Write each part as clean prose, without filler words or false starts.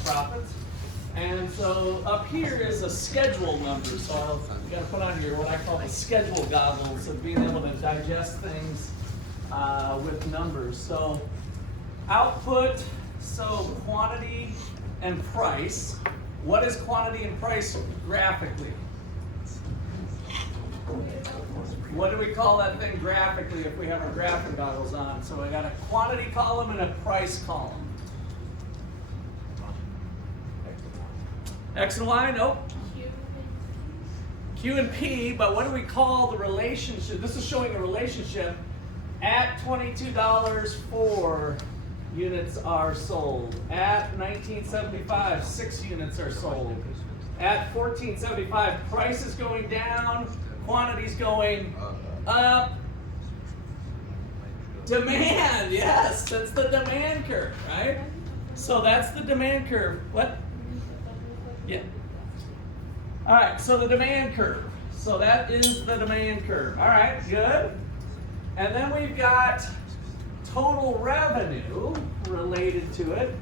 maximize profits. And so up here is a schedule number. So you got to put on your what I call the schedule goggles of being able to digest things with numbers. So output, so quantity and price. What is quantity and price graphically? What do we call that thing graphically if we have our graphing goggles on? So we got a quantity column and a price column. X and Y, nope. Q and P, but what do we call the relationship? This is showing the relationship. At $22, 4 units are sold. At $19.75, 6 units are sold. At $14.75, price is going down, quantity's going up. Demand, yes, that's the demand curve, right? So that's the demand curve. What? Yeah. All right, so the demand curve. So that is the demand curve. All right, good. And then we've got total revenue related to it.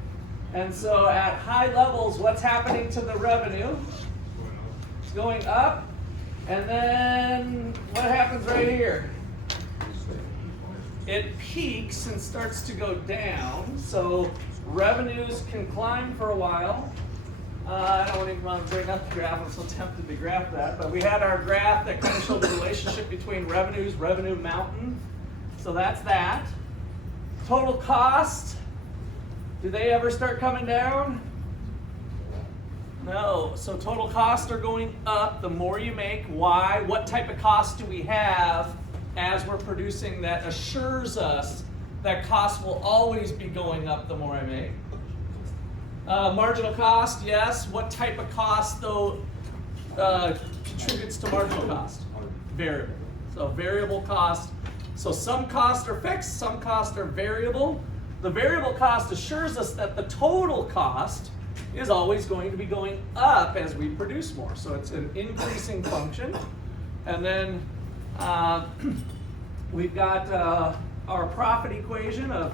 And so at high levels, what's happening to the revenue? It's going up. And then what happens right here? It peaks and starts to go down. So revenues can climb for a while. I don't even want to bring up the graph. I'm so tempted to graph that. But we had our graph that kind of showed the relationship between revenues, revenue mountain. So that's that. Total cost. Do they ever start coming down? No. So total costs are going up the more you make. Why? What type of cost do we have as we're producing that assures us that cost will always be going up the more I make? Marginal cost, yes. What type of cost, though, contributes to marginal cost? Variable. So variable cost. So some costs are fixed, some costs are variable. The variable cost assures us that the total cost is always going to be going up as we produce more. So it's an increasing function. And then we've got our profit equation of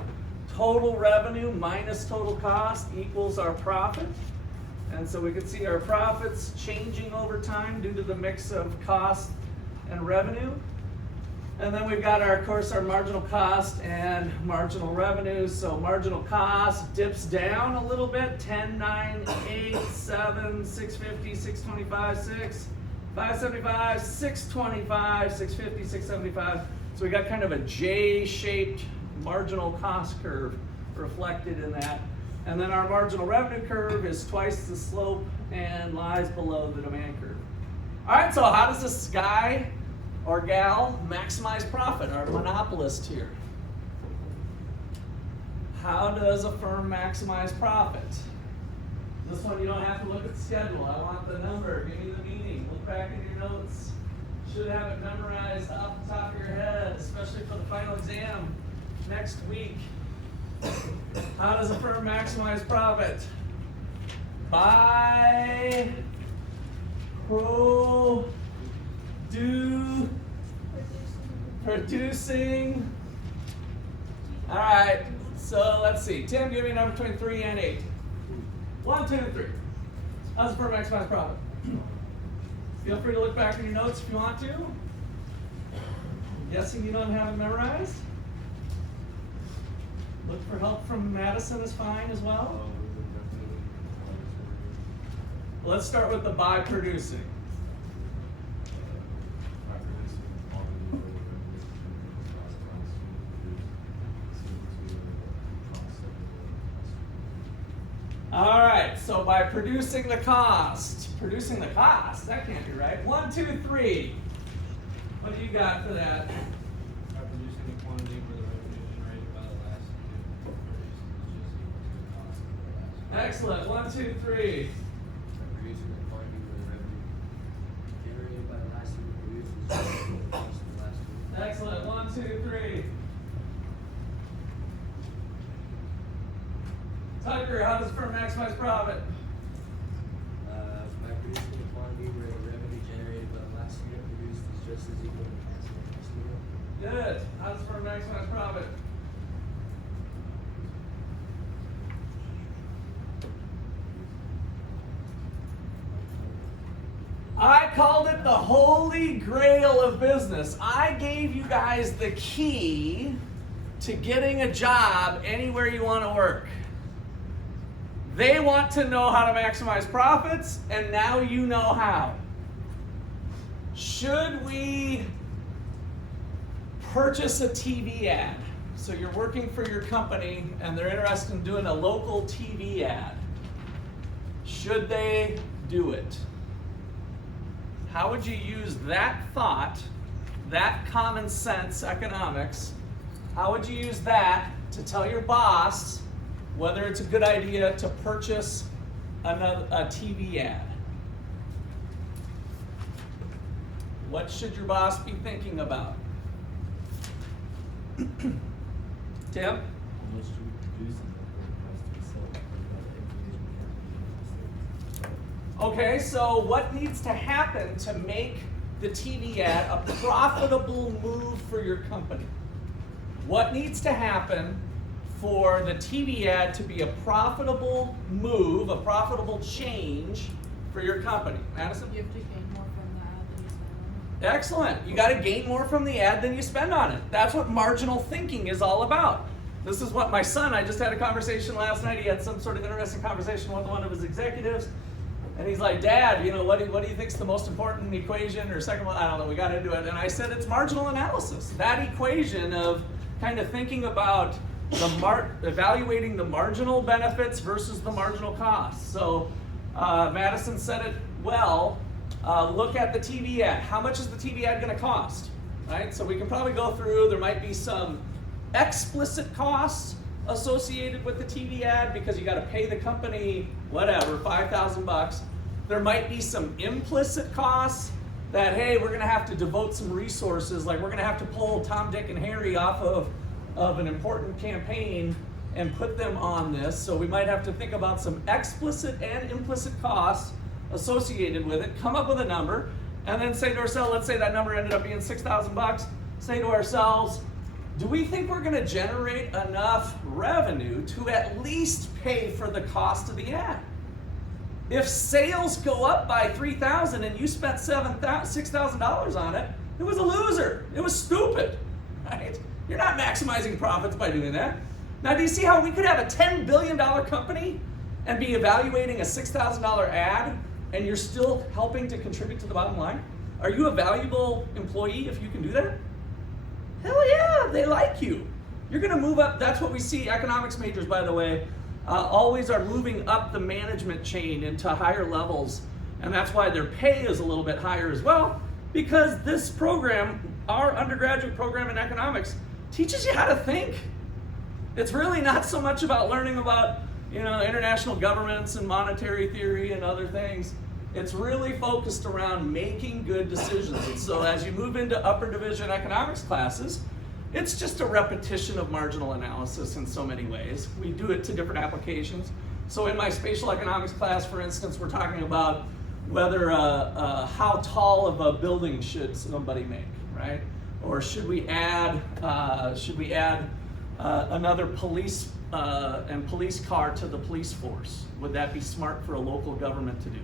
total revenue minus total cost equals our profit. And so we can see our profits changing over time due to the mix of cost and revenue. And then we've got, of course, our marginal cost and marginal revenues. So marginal cost dips down a little bit, 10, 9, 8, 7, 650, 625, 6, 575, 625, 650, 675. So we got kind of a J-shaped marginal cost curve reflected in that. And then our marginal revenue curve is twice the slope and lies below the demand curve. All right, so how does this guy or gal maximize profit, our monopolist here? How does a firm maximize profit? This one you don't have to look at the schedule. I want the number, give me the meaning. Look back in your notes. You should have it memorized off the top of your head, especially for the final exam next week. How does a firm maximize profit? By producing. All right, so let's see. Tim, give me a number between 3 and 8. 1, 2, 3. How does a firm maximize profit? Feel free to look back in your notes if you want to. I'm guessing you don't have it memorized. Look for help from Madison is fine as well. Let's start with the by producing. All right, so by producing the cost, that can't be right. 1, 2, 3. What do you got for that? By producing the quantity for the revenue generated by the last unit produced is just equal to the cost of the last. Excellent. 1, 2, 3. By producing the quantity for the revenue generated by the last unit produced is just equal to the cost of the last unit. Excellent. 1, 2, 3. Tucker, how does a firm maximize profit? By producing the quantity where the revenue generated by the last unit produced is just as equal to the cost of the last unit. Good. How does a firm maximize profit? I called it the holy grail of business. I gave you guys the key to getting a job anywhere you want to work. They want to know how to maximize profits, and now you know how. Should we purchase a TV ad? So you're working for your company and they're interested in doing a local TV ad. Should they do it? How would you use that thought, that common sense economics, how would you use that to tell your boss whether it's a good idea to purchase a TV ad? What should your boss be thinking about? Tim? How much do we produce and what price do we sell? Okay, so what needs to happen to make the TV ad a profitable move for your company? What needs to happen for the TV ad to be a profitable move, a profitable change for your company? Madison? You have to gain more from the ad than you spend on it. Excellent. You got to gain more from the ad than you spend on it. That's what marginal thinking is all about. This is what my son, I just had a conversation last night. He had some sort of interesting conversation with one of his executives. And he's like, Dad, what do you think is the most important equation or second one? I don't know, we got into it. And I said, it's marginal analysis. That equation of kind of thinking about evaluating the marginal benefits versus the marginal costs. So Madison said it well. Look at the TV ad. How much is the TV ad going to cost? Right? So we can probably go through. There might be some explicit costs associated with the TV ad because you got to pay the company whatever, $5,000. There might be some implicit costs that, hey, we're going to have to devote some resources, like we're going to have to pull Tom, Dick, and Harry off of an important campaign and put them on this. So we might have to think about some explicit and implicit costs associated with it, come up with a number, and then say to ourselves, let's say that number ended up being $6,000, say to ourselves, do we think we're going to generate enough revenue to at least pay for the cost of the ad? If sales go up by $3,000 and you spent $6,000 on it, it was a loser. It was stupid, right? You're not maximizing profits by doing that. Now, do you see how we could have a $10 billion company and be evaluating a $6,000 ad and you're still helping to contribute to the bottom line? Are you a valuable employee if you can do that? Hell yeah, they like you. You're going to move up. That's what we see. Economics majors, by the way, always are moving up the management chain into higher levels. And that's why their pay is a little bit higher as well, because this program, our undergraduate program in economics, teaches you how to think. It's really not so much about learning about, international governments and monetary theory and other things. It's really focused around making good decisions. And so as you move into upper division economics classes, it's just a repetition of marginal analysis in so many ways. We do it to different applications. So in my spatial economics class, for instance, we're talking about whether how tall of a building should somebody make, right? Or should we add another police and police car to the police force? Would that be smart for a local government to do?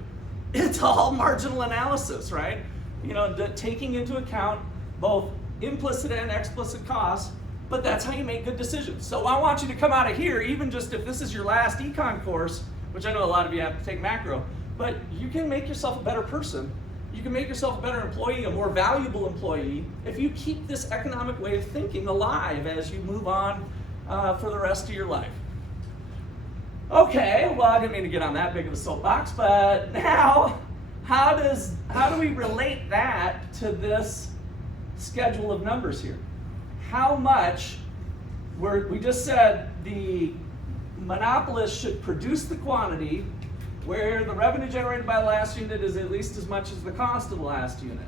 It's all marginal analysis, right? Taking into account both implicit and explicit costs, but that's how you make good decisions. So I want you to come out of here, even just if this is your last econ course, which I know a lot of you have to take macro, but you can make yourself a better person. You can make yourself a better employee, a more valuable employee, if you keep this economic way of thinking alive as you move on for the rest of your life. Okay, well, I didn't mean to get on that big of a soapbox, but now, how do we relate that to this schedule of numbers here? How much, we just said the monopolist should produce the quantity where the revenue generated by the last unit is at least as much as the cost of the last unit.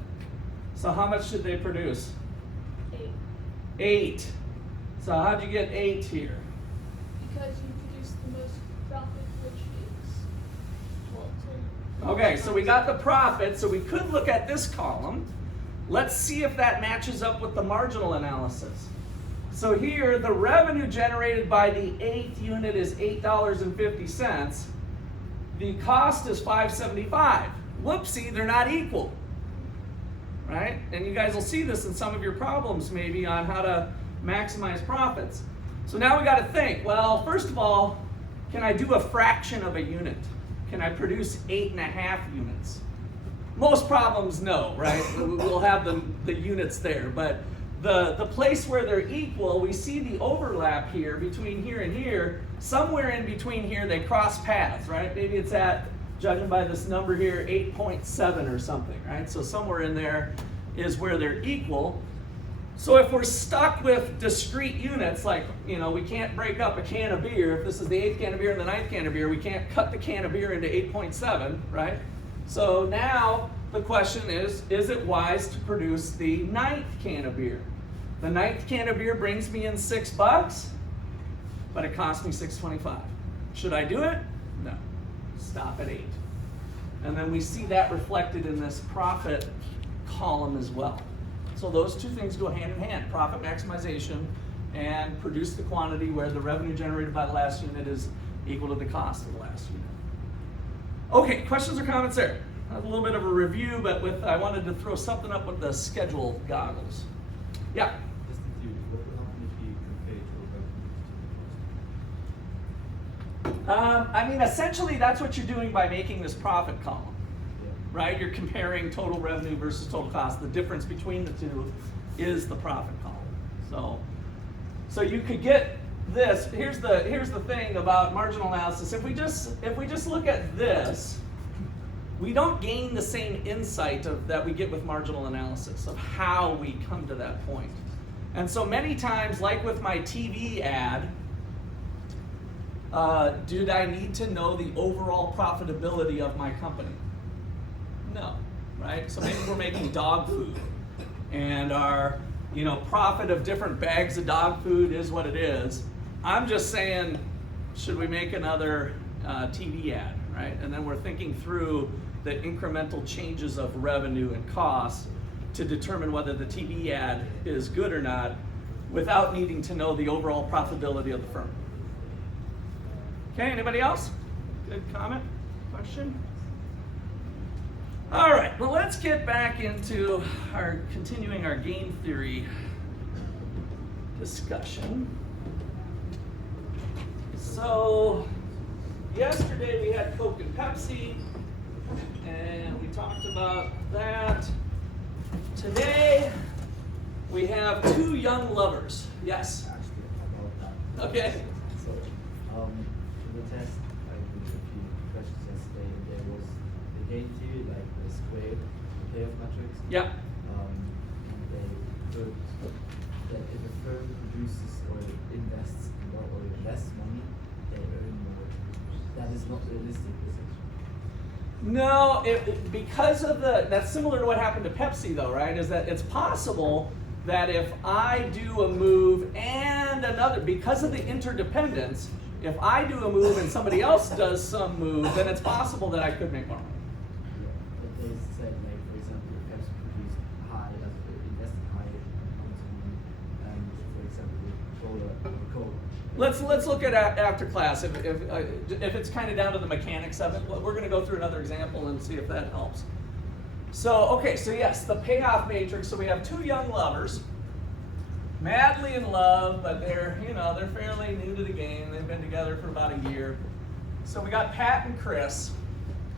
So how much should they produce? 8. So how'd you get 8 here? Because you produce the most profit, which is Okay, so we got the profit, so we could look at this column. Let's see if that matches up with the marginal analysis. So here, the revenue generated by the 8th unit is $8.50. The cost is $5.75. whoopsie, they're not equal, right? And you guys will see this in some of your problems maybe on how to maximize profits. So now we got to think, well, first of all, can I do a fraction of a unit? Can I produce 8.5 units? Most problems, no, right? We'll have the units there, but the place where they're equal, we see the overlap here between here and here. Somewhere in between here, they cross paths, right? Maybe it's at, judging by this number here, 8.7 or something, right? So somewhere in there is where they're equal. So if we're stuck with discrete units, like, you know, we can't break up a can of beer. If this is the 8th can of beer and the 9th can of beer, we can't cut the can of beer into 8.7, right? So now the question is it wise to produce the 9th can of beer? The 9th can of beer brings me in $6, but it cost me $6.25. Should I do it? No. Stop at 8. And then we see that reflected in this profit column as well. So those two things go hand in hand, profit maximization and produce the quantity where the revenue generated by the last unit is equal to the cost of the last unit. Okay, questions or comments there? A little bit of a review, but I wanted to throw something up with the schedule goggles. Yeah? Just in theory, what would happen if you compare total revenues to the cost? I mean, essentially that's what you're doing by making this profit column. Yeah. Right? You're comparing total revenue versus total cost. The difference between the two is the profit column. So you could get this. Here's the thing about marginal analysis. If we just look at this, we don't gain the same insight that we get with marginal analysis of how we come to that point. And so many times, like with my TV ad, did I need to know the overall profitability of my company? No, right? So maybe we're making dog food, and our profit of different bags of dog food is what it is. I'm just saying, should we make another TV ad, right? And then we're thinking through the incremental changes of revenue and cost to determine whether the TV ad is good or not without needing to know the overall profitability of the firm. Okay, anybody else? Good comment, question? All right, well, let's get back into continuing our game theory discussion. So, yesterday we had Coke and Pepsi, and we talked about that. Today, we have two young lovers. Yes? Actually, about that. Okay. So, in the test, I did a few questions yesterday, and there was the game theory, like the squared payoff matrix. Yeah. And they put that if a firm produces or invests more or less money, they earn more. That is not realistic, is it? No, because of that's similar to what happened to Pepsi though, right? Is that it's possible that if I do a move and another, because of the interdependence, if I do a move and somebody else does some move, then it's possible that I could make more money. Yeah, but they said, like, for example, if Pepsi produced high, invested high amounts of money, and for example, Coca-Cola. Let's look at after class if it's kind of down to the mechanics of it. We're going to go through another example and see if that helps. So yes, the payoff matrix. So we have two young lovers, madly in love, but they're fairly new to the game. They've been together for about a year. So we got Pat and Chris,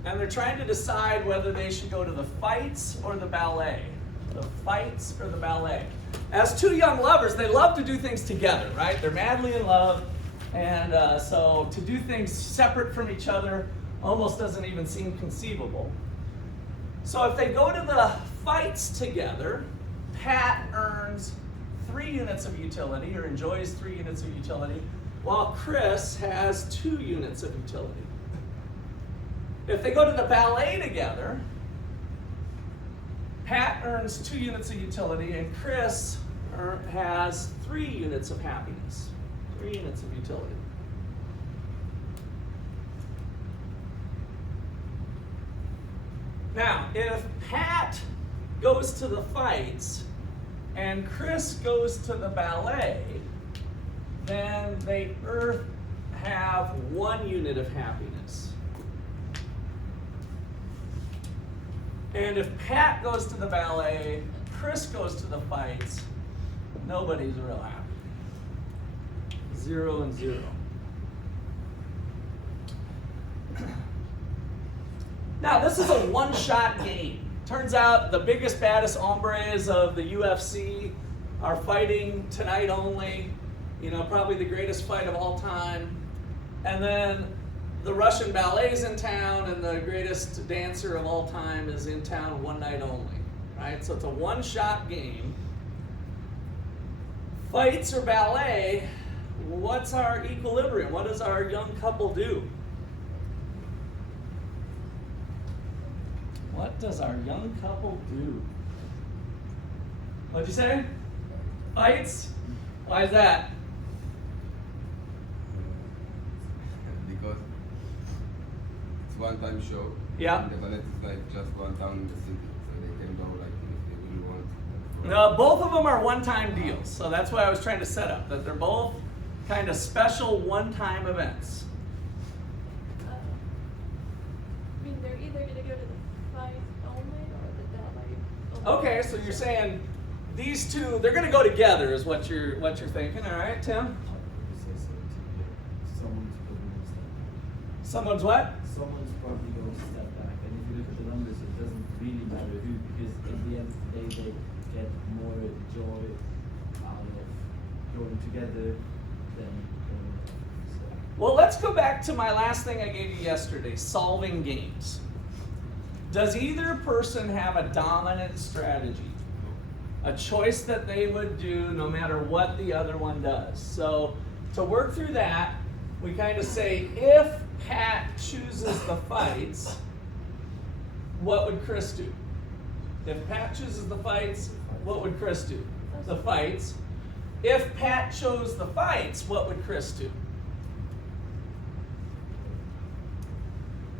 and they're trying to decide whether they should go to the fights or the ballet. The fights or the ballet. As two young lovers, they love to do things together, right? They're madly in love, and so to do things separate from each other almost doesn't even seem conceivable. So if they go to the fights together, Pat earns 3 units of utility, or enjoys 3 units of utility, while Chris has 2 units of utility. If they go to the ballet together, Pat earns 2 units of utility, and Chris has 3 units of happiness, 3 units of utility. Now, if Pat goes to the fights and Chris goes to the ballet, then they have 1 unit of happiness. And if Pat goes to the ballet, Chris goes to the fights, nobody's real happy. 0 and 0. Now, this is a one-shot game. Turns out the biggest, baddest hombres of the UFC are fighting tonight only. You know, probably the greatest fight of all time. And then the Russian ballet's in town, and the greatest dancer of all time is in town one night only. Right? So it's a one-shot game. Fights or ballet, what's our equilibrium? What does our young couple do? What does our young couple do? What'd you say? Fights? Why is that? Because it's one-time show. Yeah. And the ballet is like just one town in the city, so they can go like if they really want. No, both of them are one-time deals, so that's what I was trying to set up, that they're both kind of special one-time events. I mean, they're either going to go to the fight only or the ballet only. Okay, so you're saying these two, they're going to go together, is what you're thinking. All right, Tim. Someone's probably going to step back. Someone's what? Someone's probably going to step back. And if you look at the numbers, it doesn't really matter who, because in the end of the day, they get more joy out of going together than going alone. So, Well, let's go back to my last thing I gave you yesterday, solving games. Does either person have a dominant strategy? A choice that they would do no matter what the other one does. So to work through that, we kind of say, if Pat chooses the fights, what would Chris do? If Pat chooses the fights, what would Chris do? The fights. If Pat chose the fights, what would Chris do?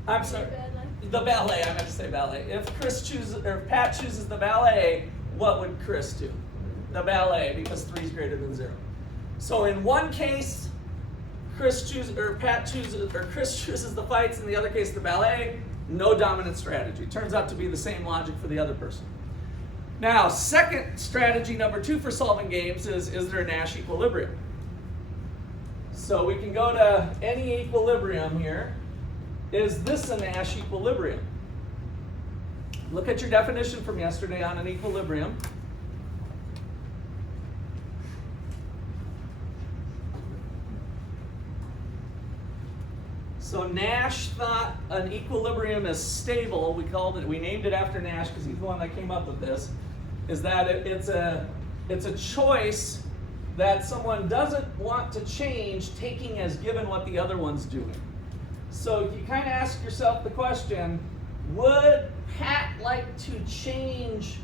I'm sorry. The ballet, I meant to say ballet. If Pat chooses the ballet, what would Chris do? The ballet, because 3 is greater than 0. So in one case, Chris chooses the fights. In the other case, the ballet. No dominant strategy. Turns out to be the same logic for the other person. Now, second strategy, number 2 for solving games is there a Nash equilibrium? So we can go to any equilibrium here. Is this a Nash equilibrium? Look at your definition from yesterday on an equilibrium. So Nash thought an equilibrium is stable. We named it after Nash because he's the one that came up with this. Is that it's a choice that someone doesn't want to change, taking as given what the other one's doing. So you kind of ask yourself the question, would Pat like to change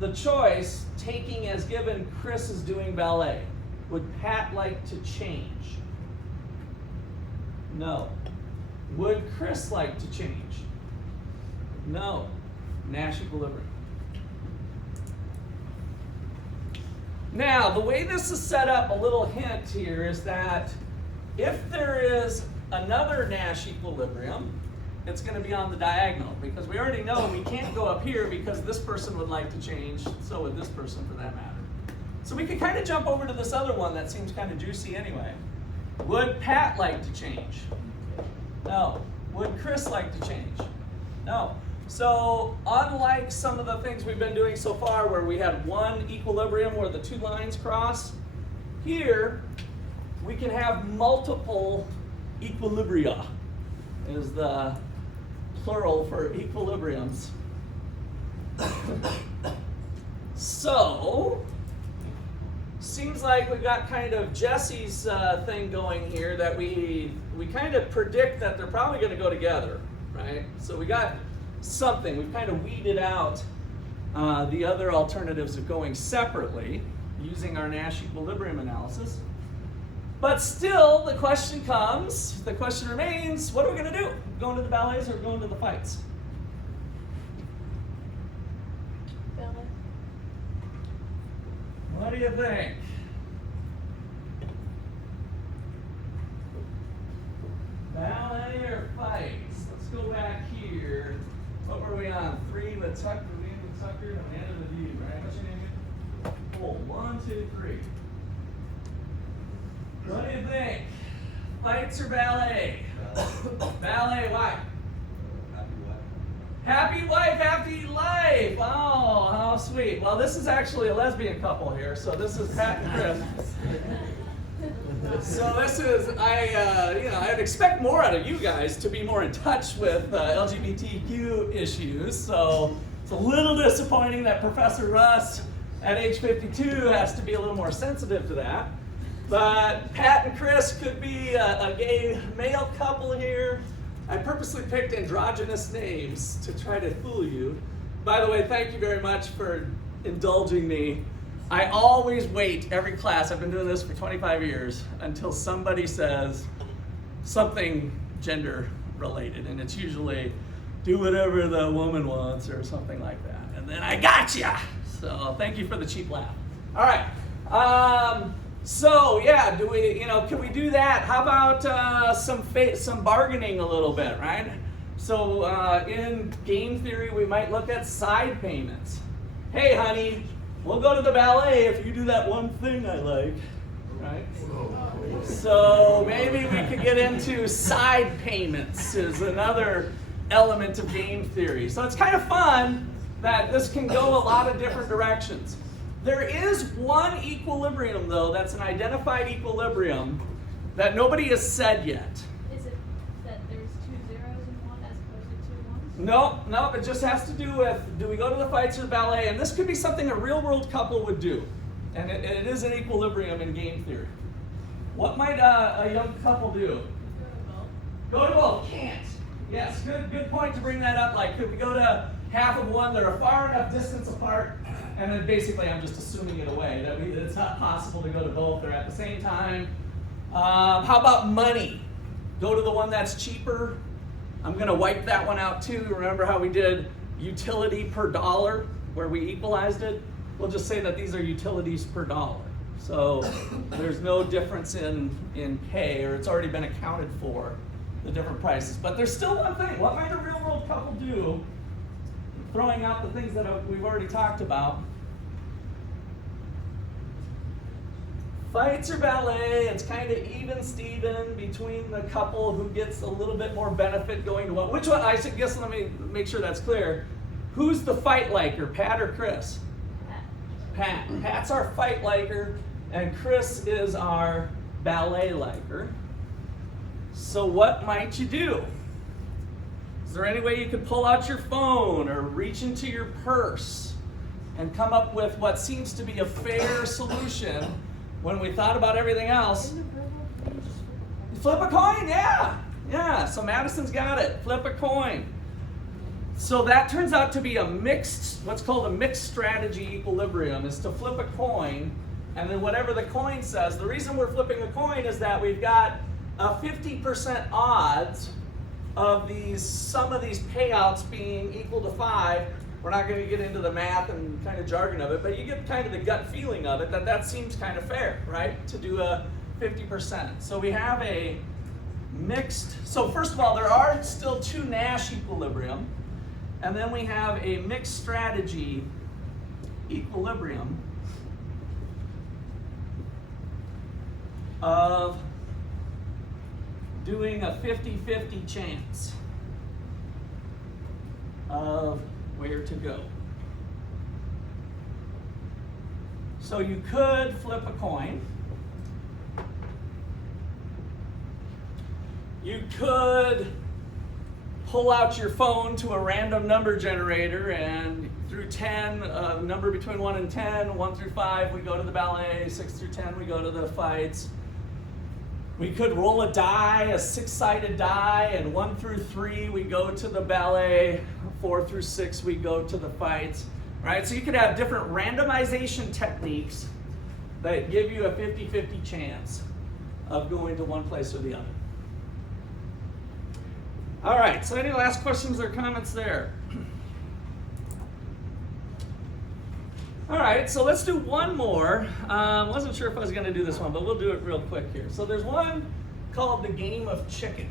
the choice, taking as given Chris is doing ballet? Would Pat like to change? No. Would Chris like to change? No. Nash equilibrium. Now, the way this is set up, a little hint here is that if there is another Nash equilibrium, it's going to be on the diagonal, because we already know we can't go up here because this person would like to change, so would this person for that matter. So we could kind of jump over to this other one that seems kind of juicy anyway. Would Pat like to change? No. Would Chris like to change? No. So unlike some of the things we've been doing so far where we had one equilibrium where the 2 lines cross, here we can have multiple equilibria, is the plural for equilibriums. So, seems like we've got kind of Jesse's thing going here that we kind of predict that they're probably going to go together, right? So we got something. We've kind of weeded out the other alternatives of going separately using our Nash equilibrium analysis. But still, the question remains, what are we going to do? Going to the ballets or going to the fights? Ballet. What do you think? Ballet or fights? Let's go back here. What were we on? to tuck the name of Tucker and the end of the D, right? What's your name again? Pull. 1, 2, 3. What do you think? Fights or ballet? Ballet, why? Happy wife. Happy wife, happy life. Oh, how sweet. Well, this is actually a lesbian couple here. So this is Pat and Chris. So this is, I'd expect more out of you guys to be more in touch with LGBTQ issues. So it's a little disappointing that Professor Russ at age 52 has to be a little more sensitive to that. But Pat and Chris could be a gay male couple here. I purposely picked androgynous names to try to fool you. By the way, thank you very much for indulging me. I always wait every class, I've been doing this for 25 years, until somebody says something gender related, and it's usually do whatever the woman wants or something like that. And then I gotcha! So thank you for the cheap laugh. All right. So yeah, can we do that? How about some bargaining a little bit, right? So in game theory, we might look at side payments. Hey, honey, we'll go to the ballet if you do that one thing I like, right? So maybe we could get into side payments is another element of game theory. So it's kind of fun that this can go a lot of different directions. There is one equilibrium, though, that's an identified equilibrium that nobody has said yet. Is it that there's 2 zeros in one as opposed to 2 ones? No, it just has to do with, do we go to the fights or the ballet? And this could be something a real-world couple would do. And it is an equilibrium in game theory. What might a young couple do? Go to both. Can't. Yes, good point to bring that up. Like, could we go to half of one? They're a far enough distance apart. And then basically I'm just assuming it away, that it's not possible to go to both or at the same time. How about money? Go to the one that's cheaper. I'm going to wipe that one out too. Remember how we did utility per dollar, where we equalized it? We'll just say that these are utilities per dollar. So there's no difference in pay, or it's already been accounted for, the different prices. But there's still one thing. What might a real world couple do? Throwing out the things that we've already talked about. Fights or ballet, it's kind of even Steven between the couple who gets a little bit more benefit going to one. Which one? I guess let me make sure that's clear. Who's the fight liker, Pat or Chris? Pat. Pat's our fight liker, and Chris is our ballet liker. So what might you do? Is there any way you could pull out your phone or reach into your purse and come up with what seems to be a fair solution when we thought about everything else? Flip a coin, yeah. Yeah, so Madison's got it. Flip a coin. So that turns out to be a mixed, what's called a mixed strategy equilibrium, is to flip a coin, and then whatever the coin says. The reason we're flipping a coin is that we've got a 50% odds of some of these payouts being equal to 5. We're not going to get into the math and kind of jargon of it, but you get kind of the gut feeling of it that seems kind of fair, right? To do a 50%. So we have a mixed, so first of all, there are still 2 Nash equilibrium, and then we have a mixed strategy equilibrium of doing a 50-50 chance of where to go. So you could flip a coin. You could pull out your phone to a random number generator, and through 10, a number between 1 and 10, 1 through 5, we go to the ballet, 6 through 10, we go to the fights. We could roll a die, a 6-sided die, and 1 through 3, we go to the ballet, 4 through 6, we go to the fights, right? So you could have different randomization techniques that give you a 50-50 chance of going to one place or the other. All right, so any last questions or comments there? All right, so let's do one more. Wasn't sure if I was going to do this one, but we'll do it real quick here. So there's one called the game of chicken.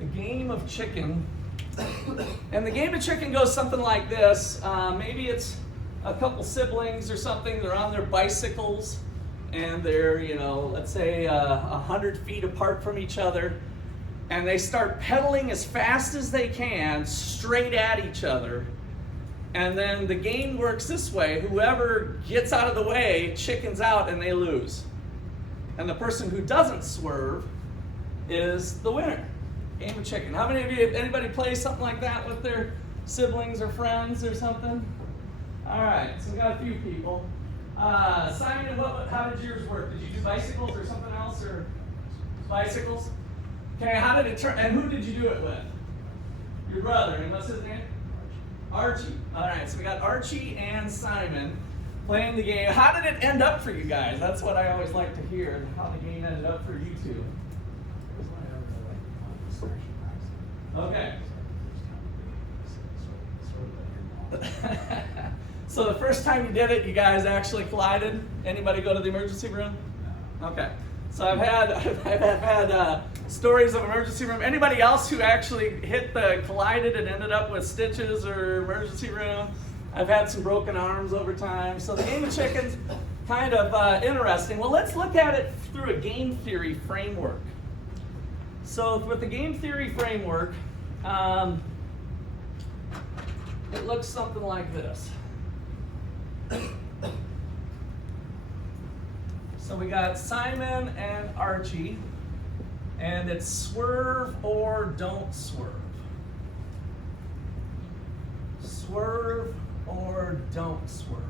a game of chicken. And the game of chicken goes something like this. Maybe it's a couple siblings or something. They're on their bicycles and they're, let's say 100 feet apart from each other. And they start pedaling as fast as they can straight at each other. And then the game works this way. Whoever gets out of the way chickens out and they lose. And the person who doesn't swerve is the winner. Game of chicken. How many of you, anybody play something like that with their siblings or friends or something? All right, so we got a few people. Simon, how did yours work? Did you do bicycles or something else, or bicycles? Okay, how did it turn, and who did you do it with? Your brother, and what's his name? Archie. All right, so we got Archie and Simon playing the game. How did it end up for you guys? That's what I always like to hear, how the game ended up for you two. Okay. So the first time you did it, you guys actually collided? Anybody go to the emergency room? Okay. So I've had stories of emergency room. Anybody else who actually collided and ended up with stitches or emergency room? I've had some broken arms over time. So the game of chicken's kind of interesting. Well, let's look at it through a game theory framework. So with the game theory framework, it looks something like this. So we got Simon and Archie, and it's swerve or don't swerve. Swerve or don't swerve.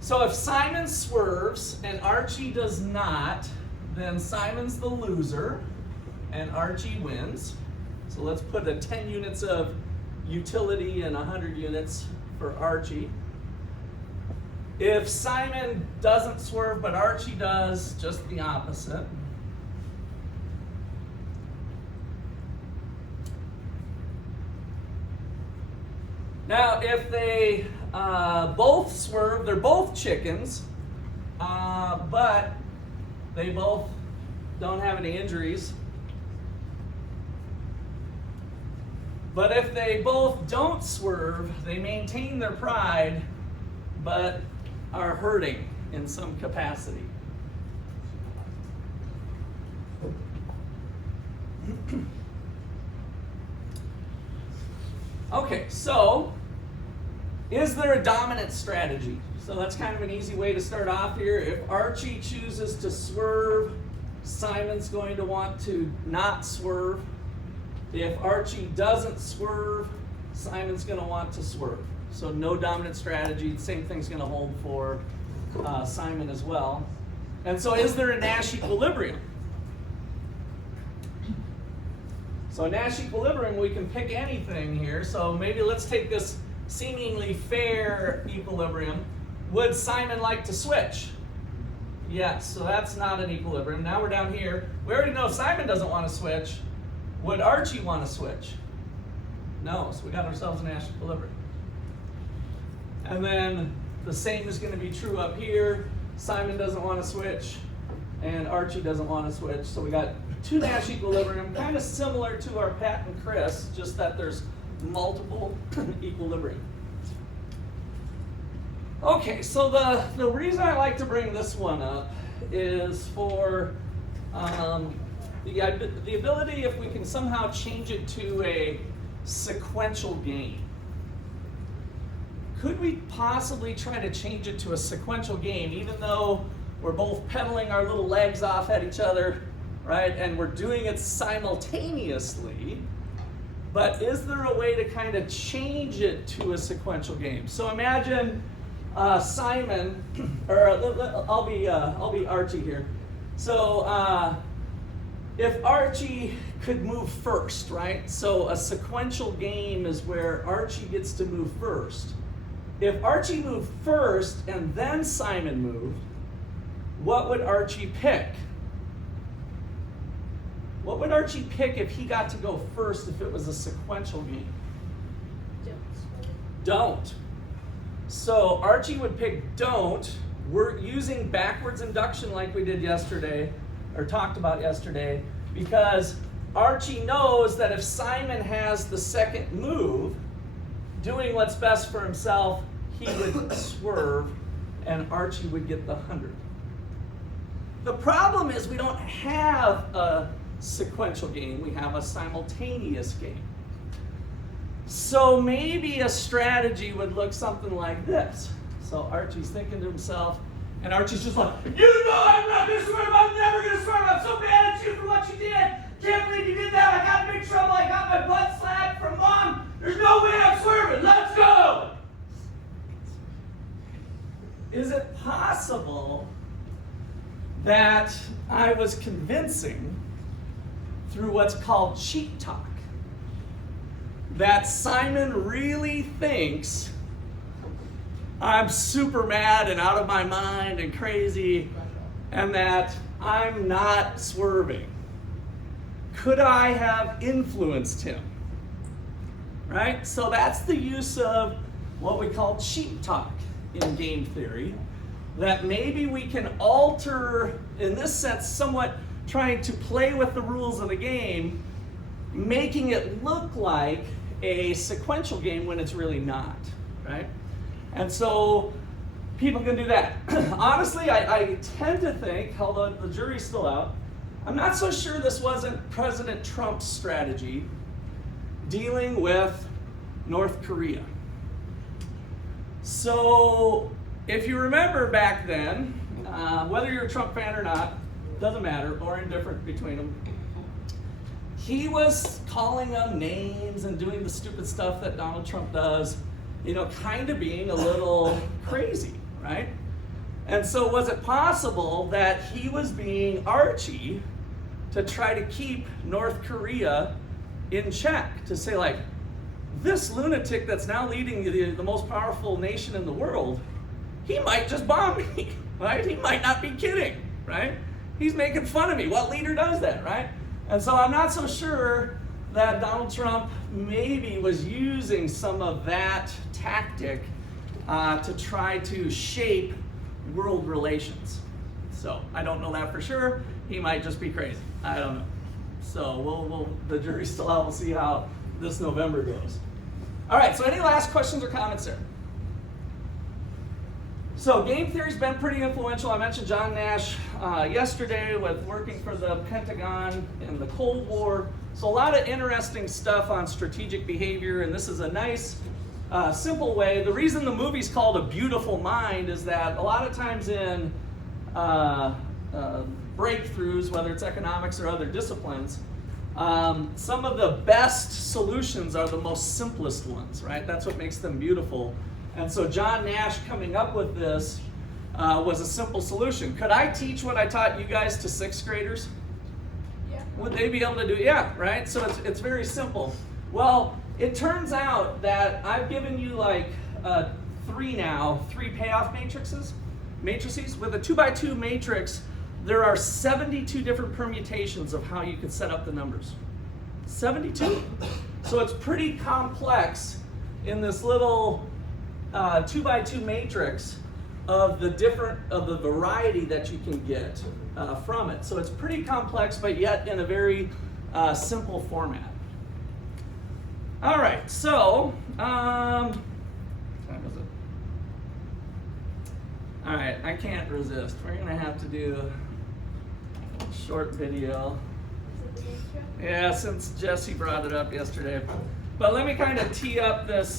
So if Simon swerves and Archie does not, then Simon's the loser and Archie wins. So let's put 10 units of utility and 100 units for Archie. If Simon doesn't swerve but Archie does, just the opposite. Now, if they both swerve, they're both chickens, but they both don't have any injuries. But if they both don't swerve, they maintain their pride, but are hurting in some capacity. Okay, so is there a dominant strategy? So that's kind of an easy way to start off here. If Archie chooses to swerve, Simon's going to want to not swerve. If Archie doesn't swerve, Simon's going to want to swerve. So no dominant strategy. The same thing's going to hold for Simon as well. And so is there a Nash equilibrium? So a Nash equilibrium, we can pick anything here. So maybe let's take this seemingly fair equilibrium. Would Simon like to switch? Yes, so that's not an equilibrium. Now we're down here. We already know Simon doesn't want to switch. Would Archie want to switch? No, so we got ourselves a Nash equilibrium. And then the same is going to be true up here. Simon doesn't want to switch, and Archie doesn't want to switch. So we got two Nash equilibrium, kind of similar to our Pat and Chris, just that there's multiple equilibrium. Okay, so the reason I like to bring this one up is for the ability, if we can somehow change it to a sequential game. Could we possibly try to change it to a sequential game, even though we're both pedaling our little legs off at each other, right? And we're doing it simultaneously. But is there a way to kind of change it to a sequential game? So imagine Simon, or I'll be Archie here. So if Archie could move first, right? So a sequential game is where Archie gets to move first. If Archie moved first and then Simon moved, what would Archie pick? What would Archie pick if he got to go first if it was a sequential game? Don't. So Archie would pick don't, we're using backwards induction like we did yesterday, or talked about yesterday, because Archie knows that if Simon has the second move, doing what's best for himself, he would swerve and Archie would get the 100. The problem is we don't have a sequential game, we have a simultaneous game. So maybe a strategy would look something like this. So Archie's thinking to himself, and Archie's just like, you know I'm not gonna swerve, I'm never gonna swerve, I'm so mad at you for what you did. Can't believe you did that, I got in big trouble, I got my butt slapped from Mom. There's no way I'm swerving, let's go! Is it possible that I was convincing through what's called cheap talk that Simon really thinks I'm super mad and out of my mind and crazy and that I'm not swerving? Could I have influenced him? Right? So that's the use of what we call cheap talk in game theory, that maybe we can alter, in this sense, somewhat trying to play with the rules of the game, making it look like a sequential game when it's really not, right? And so people can do that. Honestly, I tend to think, although the jury's still out, I'm not so sure this wasn't President Trump's strategy dealing with North Korea. So if you remember back then, whether you're a Trump fan or not, doesn't matter, or indifferent between them, he was calling them names and doing the stupid stuff that Donald Trump does, you know, kind of being a little crazy, right? And so was it possible that he was being Archie to try to keep North Korea in check, to say like, this lunatic that's now leading the most powerful nation in the world, he might just bomb me, right? He might not be kidding, right? He's making fun of me. What leader does that, right? And so I'm not so sure that Donald Trump maybe was using some of that tactic to try to shape world relations. So I don't know that for sure. He might just be crazy. I don't know. So the jury's still out. We'll see how this November goes. All right, so any last questions or comments there? So game theory's been pretty influential. I mentioned John Nash yesterday with working for the Pentagon in the Cold War. So a lot of interesting stuff on strategic behavior, and this is a nice, simple way. The reason the movie's called A Beautiful Mind is that a lot of times in breakthroughs, whether it's economics or other disciplines, some of the best solutions are the most simplest ones, right? That's what makes them beautiful. And so John Nash coming up with this was a simple solution. Could I teach what I taught you guys to 6th graders? Yeah. Would they be able to do it? Yeah, right? So it's very simple. Well, it turns out that I've given you like three payoff matrices. With a 2x2 matrix, there are 72 different permutations of how you can set up the numbers. 72. So it's pretty complex in this little 2x2 matrix of the variety that you can get from it. So it's pretty complex, but yet in a very simple format. All right, so what time is it? All right, I can't resist. We're gonna have to do a short video. Is it the intro? Yeah, since Jesse brought it up yesterday. But let me kind of tee up this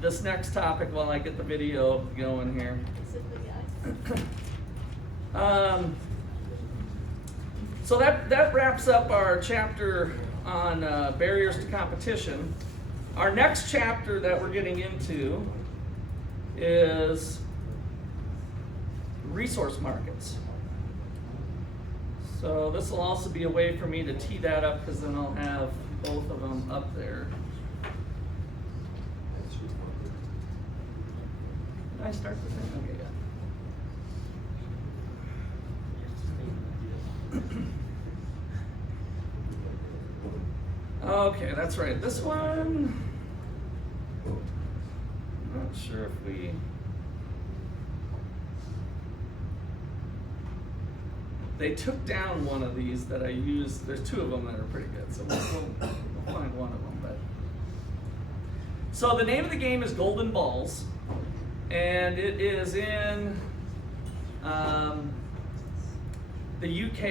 this next topic while I get the video going here. Is it the guy? So that wraps up our chapter on barriers to competition. Our next chapter that we're getting into is resource markets. So this will also be a way for me to tee that up, because then I'll have both of them up there. Did I start the thing? Okay, yeah. Okay, that's right. This one, I'm not sure if we, they took down one of these that I used. There's two of them that are pretty good, so we'll find one of them. But so the name of the game is Golden Balls, and it is in the UK,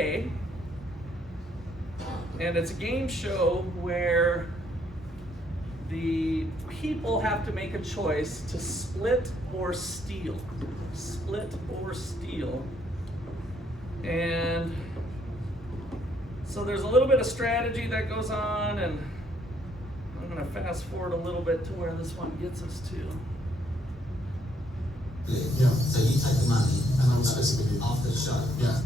and it's a game show where the people have to make a choice to split or steal. Split or steal. And so there's a little bit of strategy that goes on, and I'm going to fast forward a little bit to where this one gets us to. Yeah. So you take the money and I'll split with you after the show. Yeah.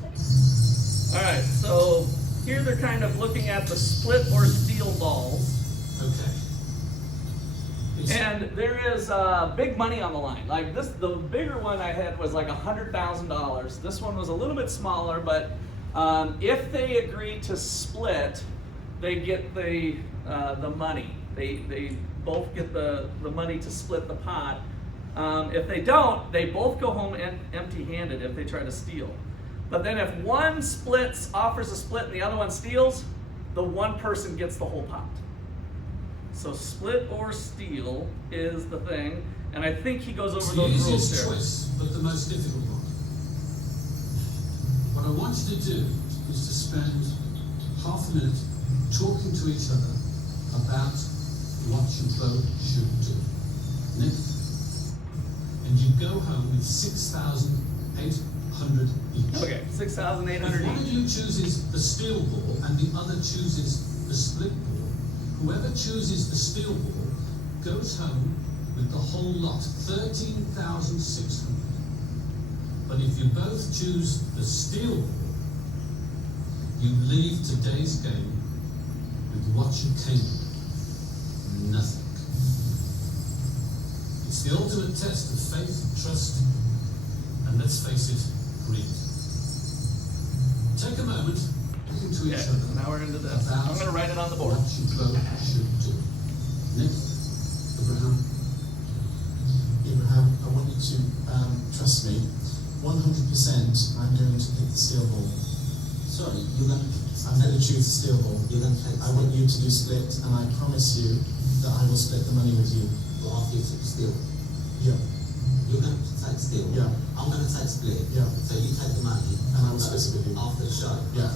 All right, so here they're kind of looking at the split or steal balls. Okay. And there is big money on the line. Like this, the bigger one I had was like $100,000. This one was a little bit smaller, but if they agree to split, they get the money. They both get the money to split the pot. If they don't, they both go home empty-handed if they try to steal. But then if one offers a split and the other one steals, the one person gets the whole pot. So split or steal is the thing, and I think he goes over It's those the rules easiest there. choice, but the most difficult one. What I want you to do is to spend half a minute talking to each other about what you both should do. Nick? And you go home with 6,800 each. Okay, 6,800 If one of each. you chooses the steal ball and the other chooses the split ball, whoever chooses the steal ball goes home with the whole lot, 13,600. But if you both choose the steal ball, you leave today's game with what you came with, nothing. It's the ultimate test of faith, trust, and let's face it, greed. Take a moment, looking to each Okay, other. now we're into this. I'm going to write it on the board. What you both should do. Nick, Abraham. Abraham, I want you to trust me. 100% I'm going to pick the steel ball. Sorry, you're going to I'm going to choose the steel ball. You're going to take I want you to do split, and I promise you that I will split the money with you. Well, after you took steel. Yeah. You're going to take steel. Yeah. I'm going to take split. Yeah. So you take the money. And I will split it with you. After the show. Yeah.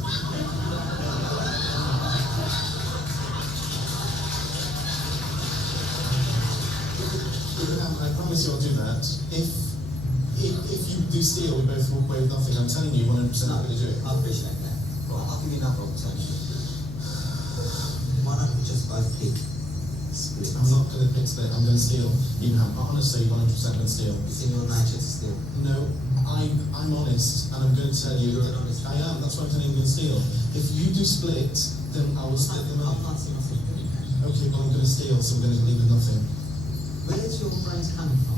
Abraham, I promise you I'll do that. If you do steal, we both walk away with nothing. I'm telling you 100% I'm going to do it. I appreciate that. Right, I'll give you another alternative. Why don't we just both pick split? I'm not going to pick split. I'm going to steal. Abraham, honestly, 100% going to steal. It's in your nature to steal. No, I'm honest, and I'm going to tell you. You're honest. I am. That's why I'm telling you I'm going to steal. If you do split, then I will split the I money. can't see myself doing that. Okay, well I'm going to steal, so we're going to leave with nothing. Where's your brains coming from?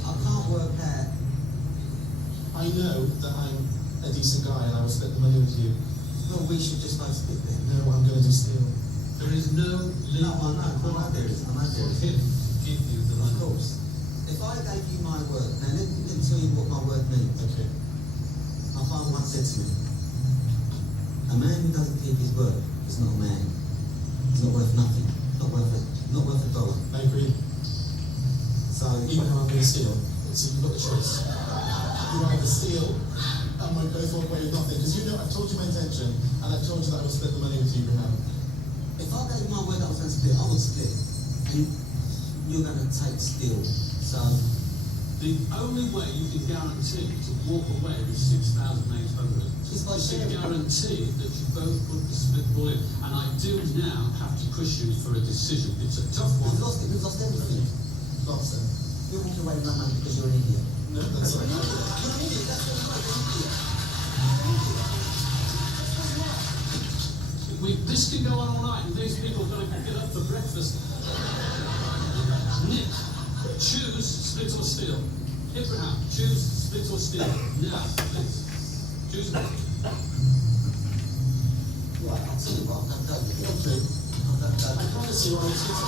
I can't work out. I know that I'm a decent guy, and I will split the money with you. Well, we should just both split then. No, I'm going to do steal. There is no No, legal I know there is. I know there for is. him to give you the Of money. course. If I gave you my word, now let me tell you what my word means. Okay. My father once said to me, a man who doesn't keep his word is not a man. It's not worth nothing. Not worth a dollar. I agree. So, Even though I'm going to steal, so you've got the choice. You either steal, and we both walk away with nothing, because you know I've told you my intention, and I've told you that I will split the money with you, Abraham. if I gave you my word that I was going to split, I would split. And you're going to take still. So, The only way you can guarantee to walk away with 6,800 It's by is to sharing. guarantee that you both put the split ball in. And I do now have to push you for a decision. It's a tough one. we've lost it. We've lost everything. Lost them. You're walking away with no money because you're an idiot. No, that's You're not an idiot. You're an idiot. That's what you're an idiot. You're an idiot. This can go on all night, and these people are going to get up for breakfast. Nick, choose split or steal. Abraham, choose split or steal. Now, please. Choose one. Right, I'll tell you what, I'm going to go with it. Okay. I'm going to go I with it. promise you I will split it.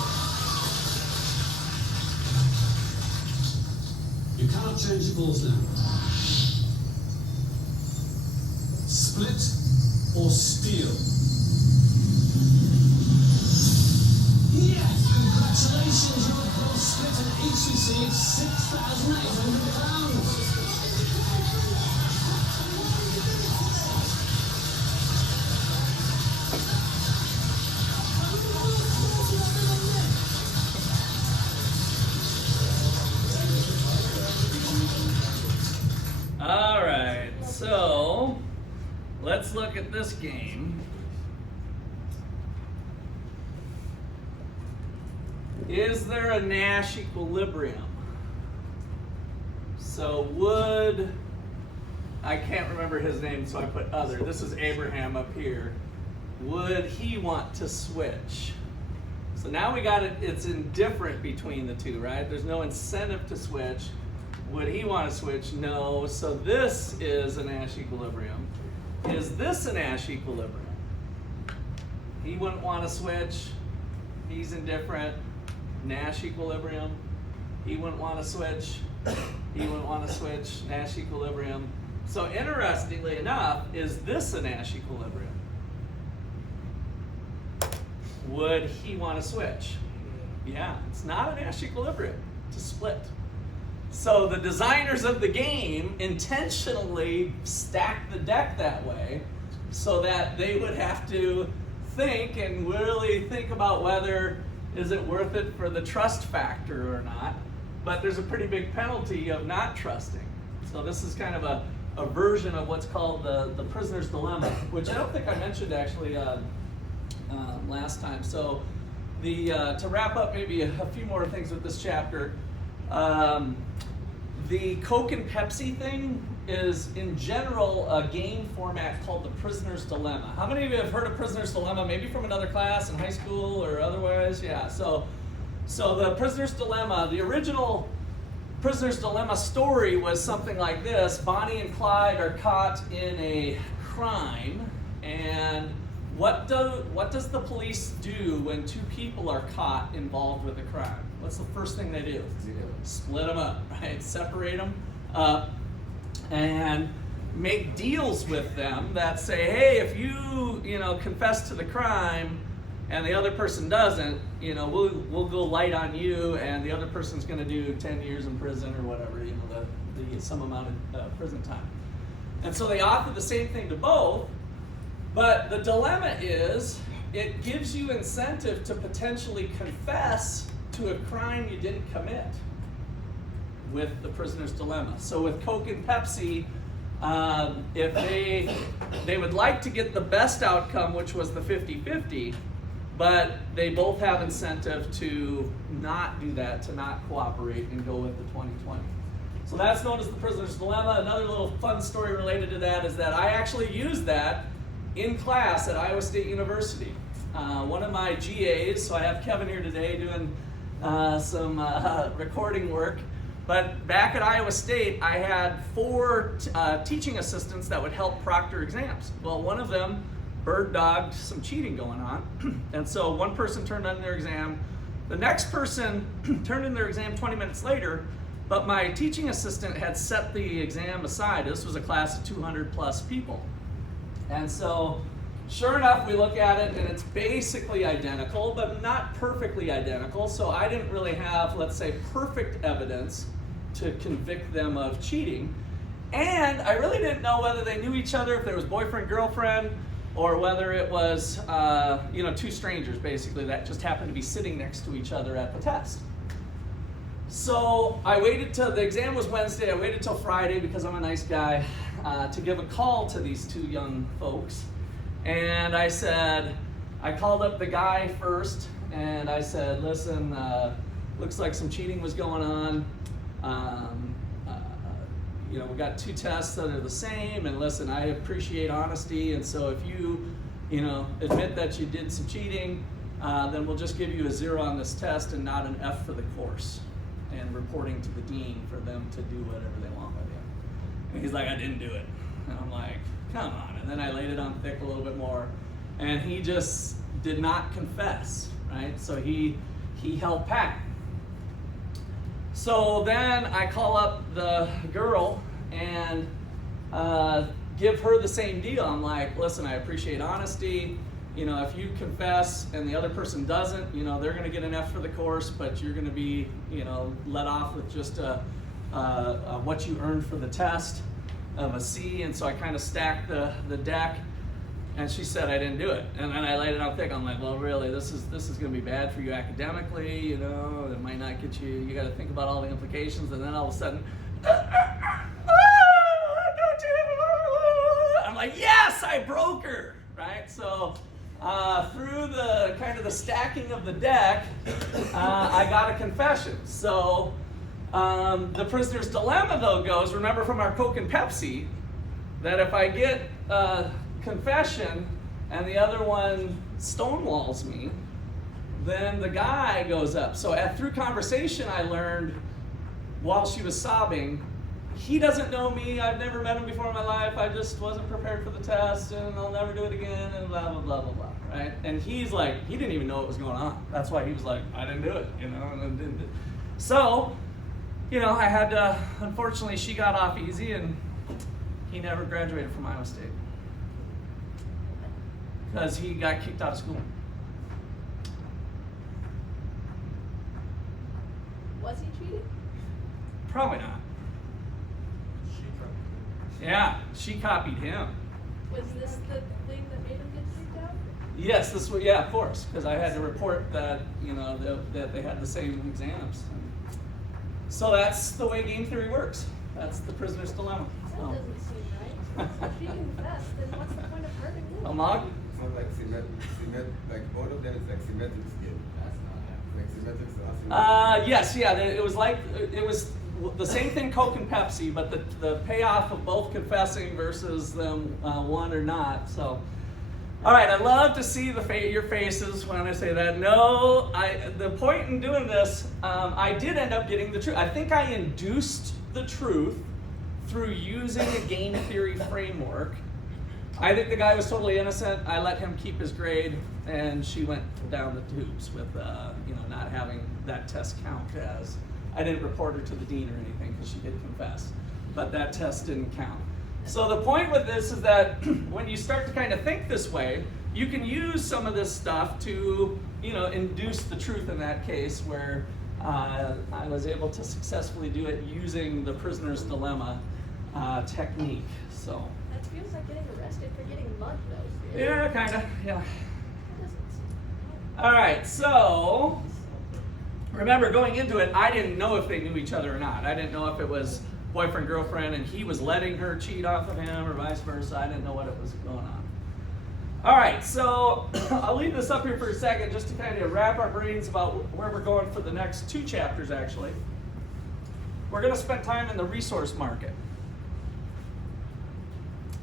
You cannot change your balls now. split or steal? Yes, congratulations, you have both split and each received £6,800. All right, so let's look at this game. Is there a Nash equilibrium? So I can't remember his name, so I put other. This is Abraham up here. Would he want to switch? So now we got it, it's indifferent between the two, right? There's no incentive to switch. Would he want to switch? No. So this is a Nash equilibrium. Is this a Nash equilibrium? He wouldn't want to switch. He's indifferent. Nash equilibrium. He wouldn't want to switch. He wouldn't want to switch. Nash equilibrium. So interestingly enough, is this a Nash equilibrium? Would he want to switch? Yeah, it's not a Nash equilibrium. It's a split. So the designers of the game intentionally stacked the deck that way so that they would have to think and really think about whether is it worth it for the trust factor or not. But there's a pretty big penalty of not trusting. So this is kind of a version of what's called the prisoner's dilemma, which I don't think I mentioned actually last time. So to wrap up maybe a few more things with this chapter, the Coke and Pepsi thing is in general a game format called the prisoner's dilemma. How many of you have heard of prisoner's dilemma, maybe from another class in high school or otherwise? Yeah, so the prisoner's dilemma, the original prisoner's dilemma story was something like this. Bonnie and Clyde are caught in a crime, and what does the police do when two people are caught involved with a crime? What's the first thing they do? Split them up, right? Separate them up and make deals with them that say, hey, if you confess to the crime and the other person doesn't, we'll go light on you, and the other person's going to do 10 years in prison or whatever, some amount of prison time. And so they offer the same thing to both, but the dilemma is it gives you incentive to potentially confess to a crime you didn't commit with the prisoner's dilemma. So with Coke and Pepsi, if they would like to get the best outcome, which was the 50-50, but they both have incentive to not do that, to not cooperate and go with the 20-20. So that's known as the prisoner's dilemma. Another little fun story related to that is that I actually used that in class at Iowa State University. One of my GAs, so I have Kevin here today doing some recording work, but back at Iowa State, I had 4 teaching assistants that would help proctor exams. Well, one of them bird-dogged some cheating going on, and so one person turned in their exam. The next person turned in their exam 20 minutes later, but my teaching assistant had set the exam aside. This was a class of 200 plus people. And so, sure enough, we look at it and it's basically identical, but not perfectly identical. So I didn't really have, let's say, perfect evidence to convict them of cheating. And I really didn't know whether they knew each other, if there was boyfriend, girlfriend, or whether it was, 2 strangers, basically, that just happened to be sitting next to each other at the test. So I waited till, the exam was Wednesday, I waited till Friday because I'm a nice guy, to give a call to these 2 young folks. And I called up the guy first, and I said, listen, looks like some cheating was going on. We got 2 tests that are the same, and listen, I appreciate honesty, and so if you, admit that you did some cheating, then we'll just give you a 0 on this test and not an F for the course, and reporting to the dean for them to do whatever they want with you. And he's like, I didn't do it. And I'm like, come on. And then I laid it on thick a little bit more, and he just did not confess, right? So he held pat. So then I call up the girl and give her the same deal. I'm like, listen, I appreciate honesty. You know, if you confess and the other person doesn't, you know, they're going to get an F for the course, but you're going to be, you know, let off with just what you earned for the test of a C. And so I kind of stacked the deck, and she said I didn't do it. And then I laid it out thick. I'm like, well, really, this is going to be bad for you academically. You know, it might not get you. You got to think about all the implications. And then all of a sudden, I'm like, yes, I broke her, right? So through the kind of the stacking of the deck, I got a confession. So the prisoner's dilemma, though, goes, remember from our Coke and Pepsi, that if I get a confession and the other one stonewalls me, then the guy goes up. So through conversation, I learned, while she was sobbing, he doesn't know me, I've never met him before in my life, I just wasn't prepared for the test, and I'll never do it again, and blah, blah, blah, blah, blah, right? And he's like, he didn't even know what was going on. That's why he was like, I didn't do it, you know, and I didn't do it. So, you know, I had to, unfortunately, she got off easy, and he never graduated from Iowa State. Because he got kicked out of school. Was he cheating? Probably not. Yeah, she copied him. Was this the thing that made him get kicked out? Yes, this was, yeah, of course, because I had to report that, you know, that they had the same exams. So that's the way game theory works. That's the prisoner's dilemma. That So. doesn't seem right. If she confessed, then what's the point of hurting him? Amog? It's not like like all of them is like symmetric scale. That's not happening. Like symmetric or asymmetric. Yes, yeah, it was the same thing, Coke and Pepsi, but the payoff of both confessing versus them one or not. So, all right, I love to see your faces when I say that. No, the point in doing this, I did end up getting the truth. I think I induced the truth through using a game theory framework. I think the guy was totally innocent. I let him keep his grade, and she went down the tubes with, you know, not having that test count as. I didn't report her to the dean or anything because she did confess, but that test didn't count. So the point with this is that when you start to kind of think this way, you can use some of this stuff to, you know, induce the truth in that case where I was able to successfully do it using the prisoner's dilemma technique. So. That feels like getting arrested for getting mud, though. Really? Yeah, kind of, yeah. That doesn't seem All right, so remember going into it, I didn't know if they knew each other or not. I didn't know if it was boyfriend, girlfriend, and he was letting her cheat off of him or vice versa. I didn't know what it was going on. All right, so I'll leave this up here for a second just to kind of wrap our brains about where we're going for the next 2 chapters, actually. We're going to spend time in the resource market.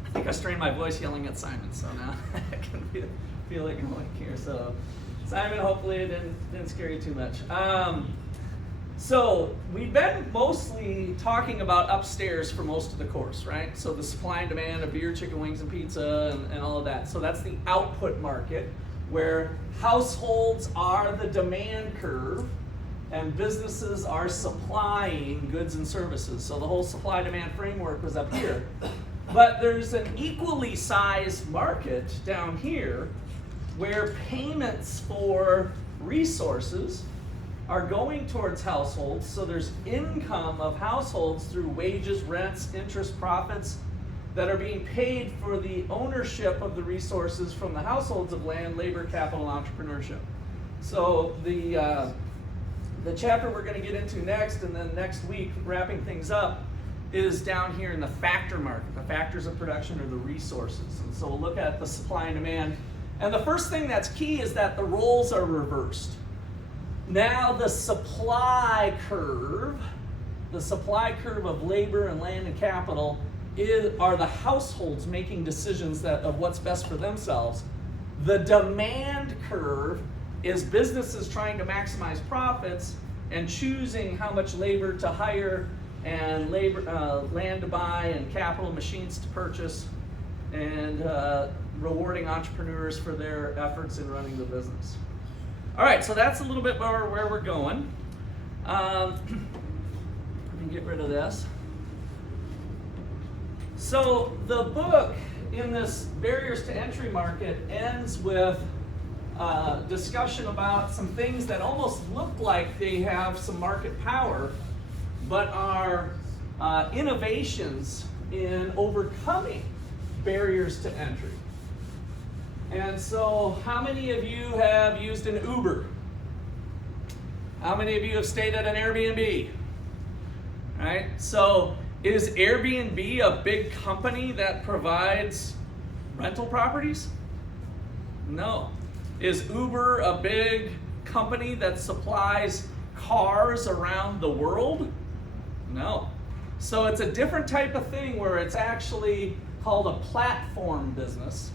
I think I strained my voice yelling at Simon, so now I can feel it going here. So, Simon, hopefully it didn't scare you too much. So we've been mostly talking about upstairs for most of the course, right? So the supply and demand of beer, chicken wings, and pizza, and all of that. So that's the output market, where households are the demand curve, and businesses are supplying goods and services. So the whole supply-demand framework was up here. But there's an equally sized market down here where payments for resources are going towards households. So there's income of households through wages, rents, interest, profits that are being paid for the ownership of the resources from the households of land, labor, capital, entrepreneurship. So the chapter we're going to get into next, and then next week, wrapping things up, is down here in the factor market. The factors of production are the resources. And so we'll look at the supply and demand. And the first thing that's key is that the roles are reversed. Now the supply curve of labor and land and capital are the households making decisions of what's best for themselves. The demand curve is businesses trying to maximize profits and choosing how much labor to hire and land to buy and capital machines to purchase, and rewarding entrepreneurs for their efforts in running the business. All right, so that's a little bit more where we're going. Let me get rid of this. So the book in this barriers to entry market ends with discussion about some things that almost look like they have some market power, but are innovations in overcoming barriers to entry. And so how many of you have used an Uber? How many of you have stayed at an Airbnb? Right? So is Airbnb a big company that provides rental properties? No. Is Uber a big company that supplies cars around the world? No. So it's a different type of thing where it's actually called a platform business.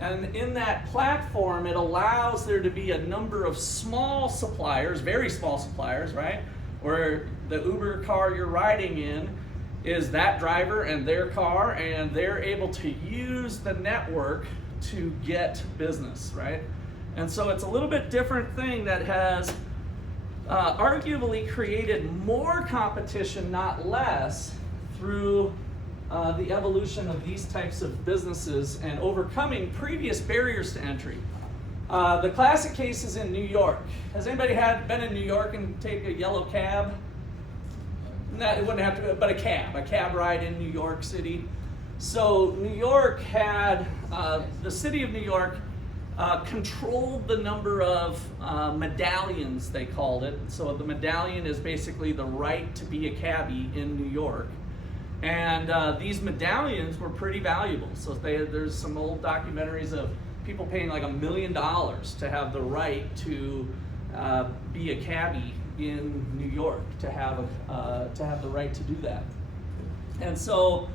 And in that platform, it allows there to be a number of small suppliers, very small suppliers, right? Where the Uber car you're riding in is that driver and their car, and they're able to use the network to get business, right? And so it's a little bit different thing that has arguably created more competition, not less, through the evolution of these types of businesses and overcoming previous barriers to entry. The classic case is in New York. Has anybody been in New York and take a yellow cab? It wouldn't have to be, but a cab ride in New York City. So New York had, the city of New York controlled the number of medallions, they called it. So the medallion is basically the right to be a cabbie in New York. And these medallions were pretty valuable. So there's some old documentaries of people paying like $1 million to have the right to be a cabbie in New York, to have the right to do that. And so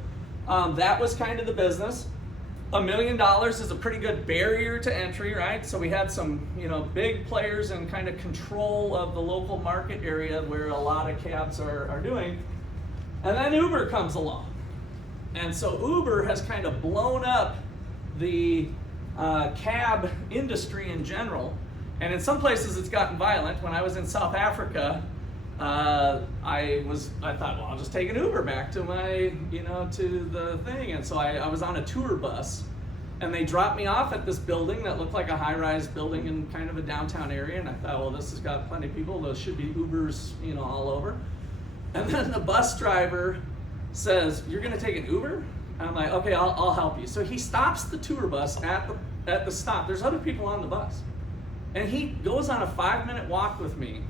that was kind of the business. $1 million is a pretty good barrier to entry, right? So we had some, big players in kind of control of the local market area where a lot of cabs are doing. And then Uber comes along. And so Uber has kind of blown up the cab industry in general. And in some places it's gotten violent. When I was in South Africa, I thought, well, I'll just take an Uber back to my, to the thing. And so I was on a tour bus, and they dropped me off at this building that looked like a high-rise building in kind of a downtown area. And I thought, well, this has got plenty of people. There should be Ubers, all over. And then the bus driver says, "You're going to take an Uber?" And I'm like, "Okay, I'll help you." So he stops the tour bus at the stop. There's other people on the bus. And he goes on a 5-minute walk with me,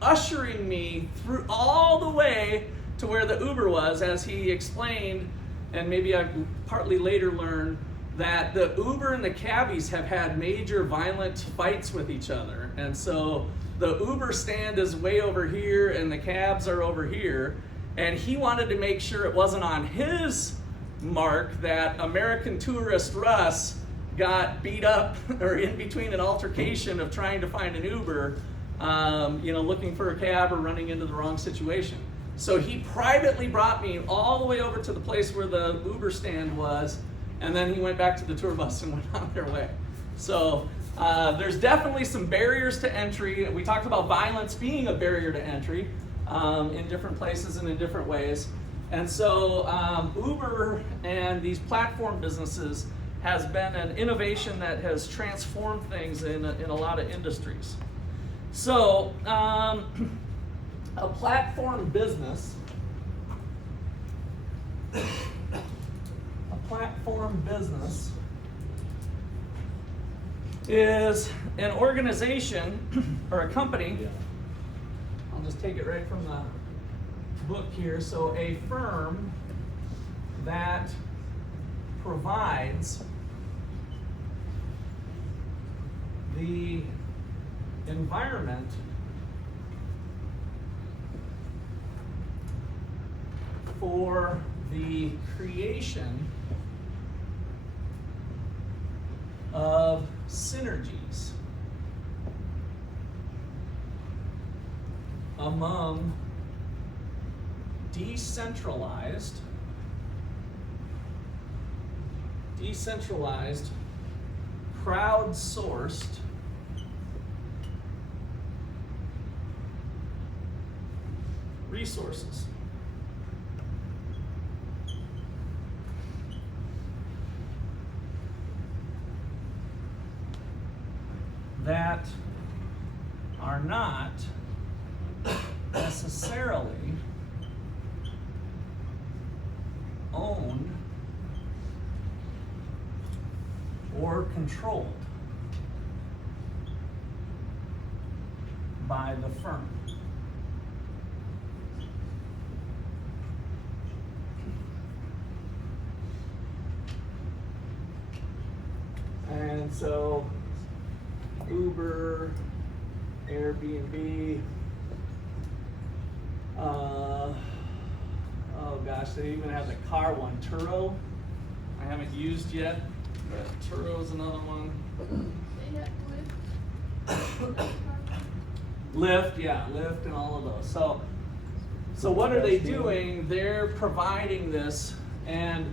ushering me through all the way to where the Uber was, as he explained, and maybe I partly later learned, that the Uber and the cabbies have had major violent fights with each other. And so the Uber stand is way over here and the cabs are over here. And he wanted to make sure it wasn't on his mark that American tourist Russ got beat up or in between an altercation of trying to find an Uber, looking for a cab or running into the wrong situation. So he privately brought me all the way over to the place where the Uber stand was, and then he went back to the tour bus and went on their way. So there's definitely some barriers to entry. We talked about violence being a barrier to entry in different places and in different ways. And so Uber and these platform businesses has been an innovation that has transformed things in a lot of industries. So a platform business is an organization or a company. I'll just take it right from the book here. So a firm that provides the environment for the creation of synergies among decentralized, crowdsourced resources. that are not necessarily owned or controlled by the firm. And so Uber, Airbnb, oh gosh, they even have the car one, Turo. I haven't used yet, but Turo's another one. They have Lyft, yeah, Lyft and all of those. So what are they doing? They're providing this, and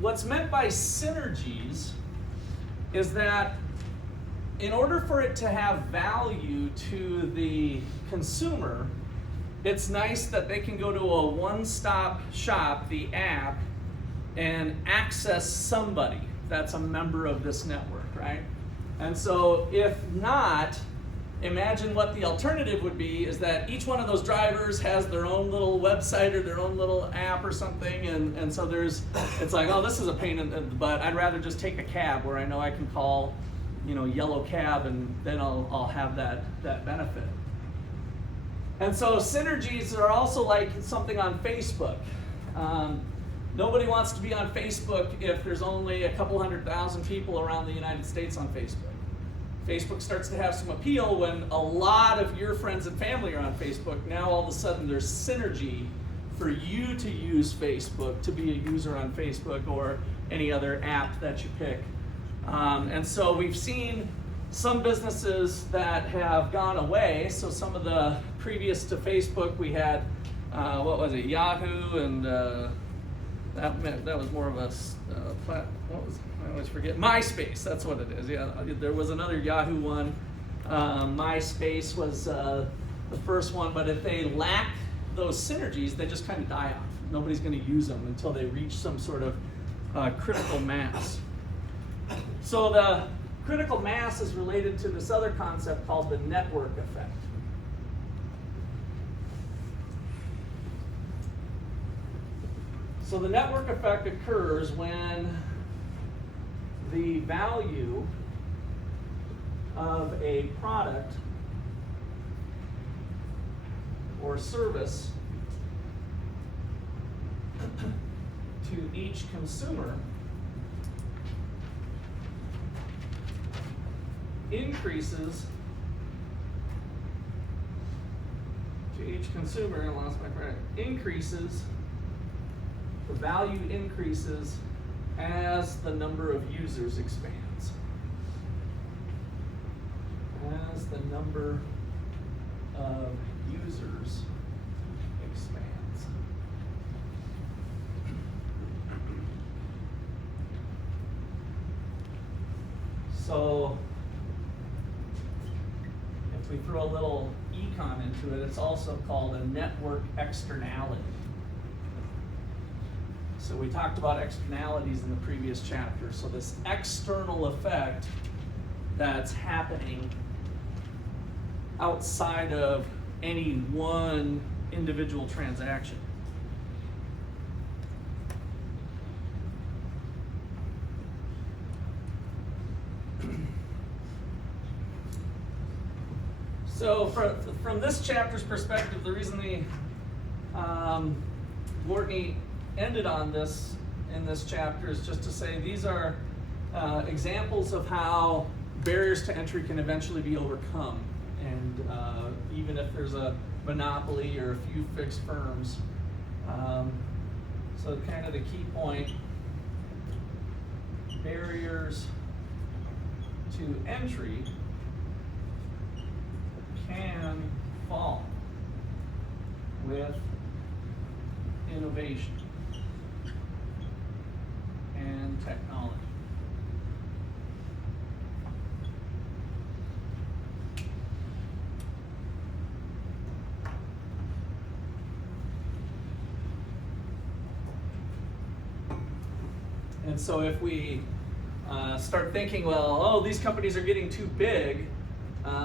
what's meant by synergies is that in order for it to have value to the consumer, it's nice that they can go to a one-stop shop, the app, and access somebody that's a member of this network, right? And so if not, imagine what the alternative would be is that each one of those drivers has their own little website or their own little app or something, and so it's like, oh, this is a pain in the butt. I'd rather just take a cab where I know I can call, yellow cab, and then I'll have that benefit. And so synergies are also like something on Facebook. Nobody wants to be on Facebook if there's only a couple 100,000 people around the United States on Facebook. Facebook starts to have some appeal when a lot of your friends and family are on Facebook. Now all of a sudden there's synergy for you to use Facebook, to be a user on Facebook or any other app that you pick. And so we've seen some businesses that have gone away. So some of the previous to Facebook, we had, Yahoo, and that was more of a, I always forget, MySpace, that's what it is. Yeah, there was another Yahoo one. MySpace was the first one, but if they lack those synergies, they just kind of die off. Nobody's going to use them until they reach some sort of critical mass. So the critical mass is related to this other concept called the network effect. So the network effect occurs when the value of a product or service to each consumer increases to each consumer, I lost my friend, increases, the value increases as the number of users expands. As the number of users expands. So if we throw a little econ into it, it's also called a network externality. So we talked about externalities in the previous chapter. So this external effect that's happening outside of any one individual transaction. So from this chapter's perspective, the reason Courtney ended on this in this chapter is just to say these are examples of how barriers to entry can eventually be overcome. And even if there's a monopoly or a few fixed firms. So kind of the key point, barriers to entry can fall with innovation and technology. And so if we start thinking, well, oh, these companies are getting too big,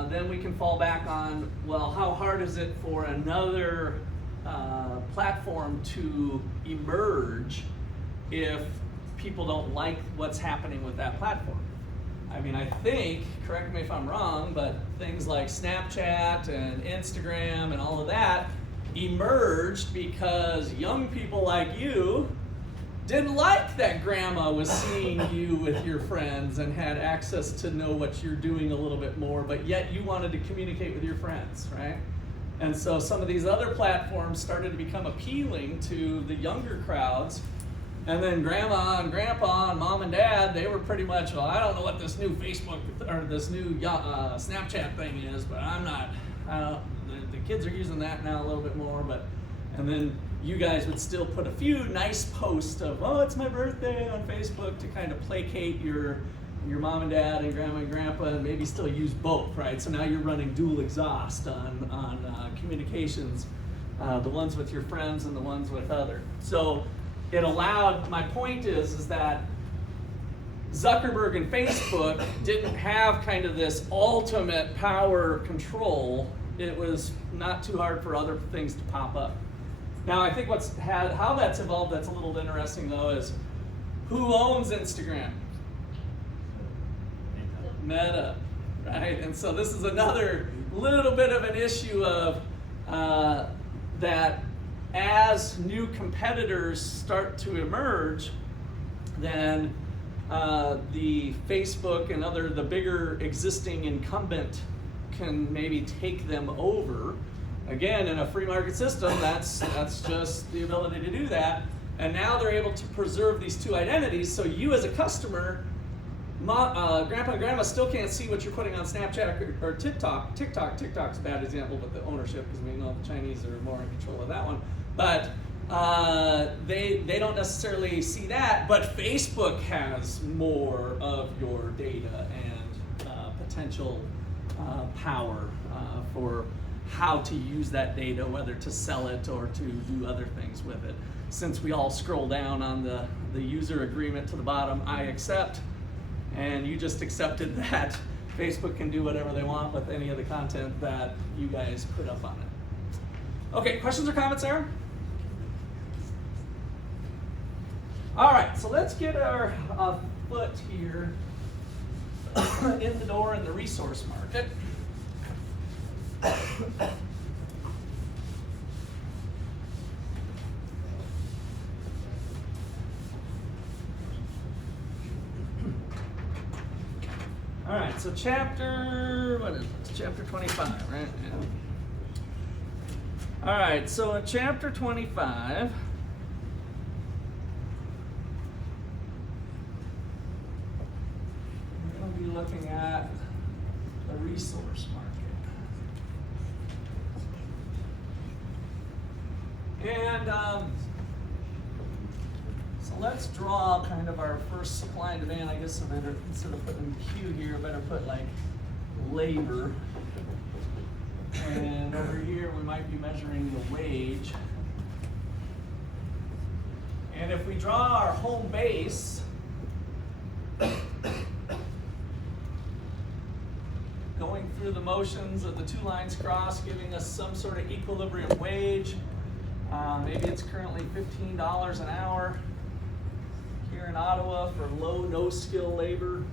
then we can fall back on, well, how hard is it for another platform to emerge if people don't like what's happening with that platform? I mean, I think, correct me if I'm wrong, but things like Snapchat and Instagram and all of that emerged because young people like you didn't like that grandma was seeing you with your friends and had access to know what you're doing a little bit more, but yet you wanted to communicate with your friends, right? And so some of these other platforms started to become appealing to the younger crowds. And then grandma and grandpa and mom and dad, they were pretty much, well, I don't know what this new Facebook or this new Snapchat thing is, but I'm not, the kids are using that now a little bit more, and then you guys would still put a few nice posts of, oh, it's my birthday on Facebook to kind of placate your mom and dad and grandma and grandpa, and maybe still use both, right? So now you're running dual exhaust on communications, the ones with your friends and the ones with other. So it allowed, my point is that Zuckerberg and Facebook didn't have kind of this ultimate power control. It was not too hard for other things to pop up. Now I think how that's evolved that's a little interesting though is who owns Instagram? Meta, right? And so this is another little bit of an issue of that as new competitors start to emerge, then the Facebook and the bigger existing incumbent can maybe take them over. Again, in a free market system, that's just the ability to do that. And now they're able to preserve these two identities, so you as a customer, grandpa and grandma still can't see what you're putting on Snapchat or TikTok. TikTok's a bad example with the ownership, because we know the Chinese are more in control of that one. But they don't necessarily see that, but Facebook has more of your data and potential power for how to use that data, whether to sell it or to do other things with it. Since we all scroll down on the user agreement to the bottom, I accept, and you just accepted that Facebook can do whatever they want with any of the content that you guys put up on it. Okay, questions or comments there? All right, so let's get our foot here in the door in the resource market. All right, so chapter, what is this? Chapter 25, right? Yeah. All right, so in chapter 25, we're going to be looking at the resource market. And so let's draw kind of our first supply and demand. I guess I better, instead of putting Q here, I better put like labor. And over here we might be measuring the wage. And if we draw our home base, going through the motions of the two lines crossed, giving us some sort of equilibrium wage. Maybe it's currently $15 an hour here in Ottawa for low, no-skill labor.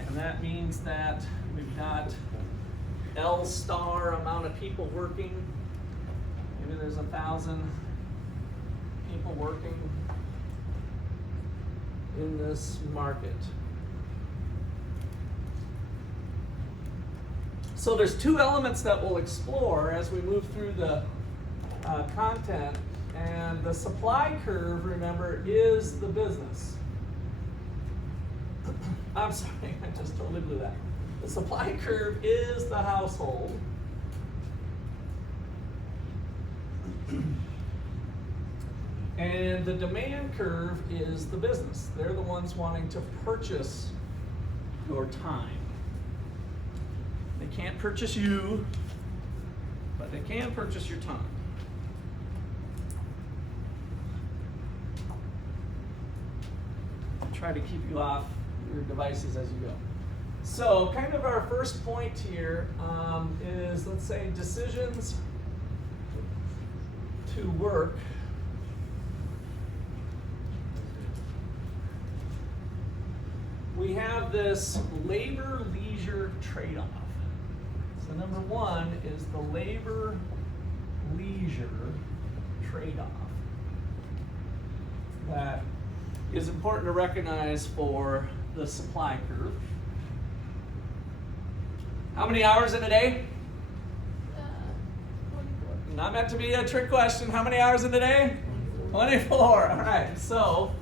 And that means that we've got L star amount of people working. Maybe there's 1,000 people working in this market. So there's two elements that we'll explore as we move through the content, and the supply curve, remember, is the business. I'm sorry, I just totally blew that. The supply curve is the household. And the demand curve is the business. They're the ones wanting to purchase your time. They can't purchase you, but they can purchase your time. Try to keep you off your devices as you go. So kind of our first point here is, let's say, decisions to work we have this labor-leisure trade-off. So number one is the labor-leisure trade-off that is important to recognize for the supply curve. How many hours in a day? 24. Not meant to be a trick question. How many hours in a day? 24. All right. So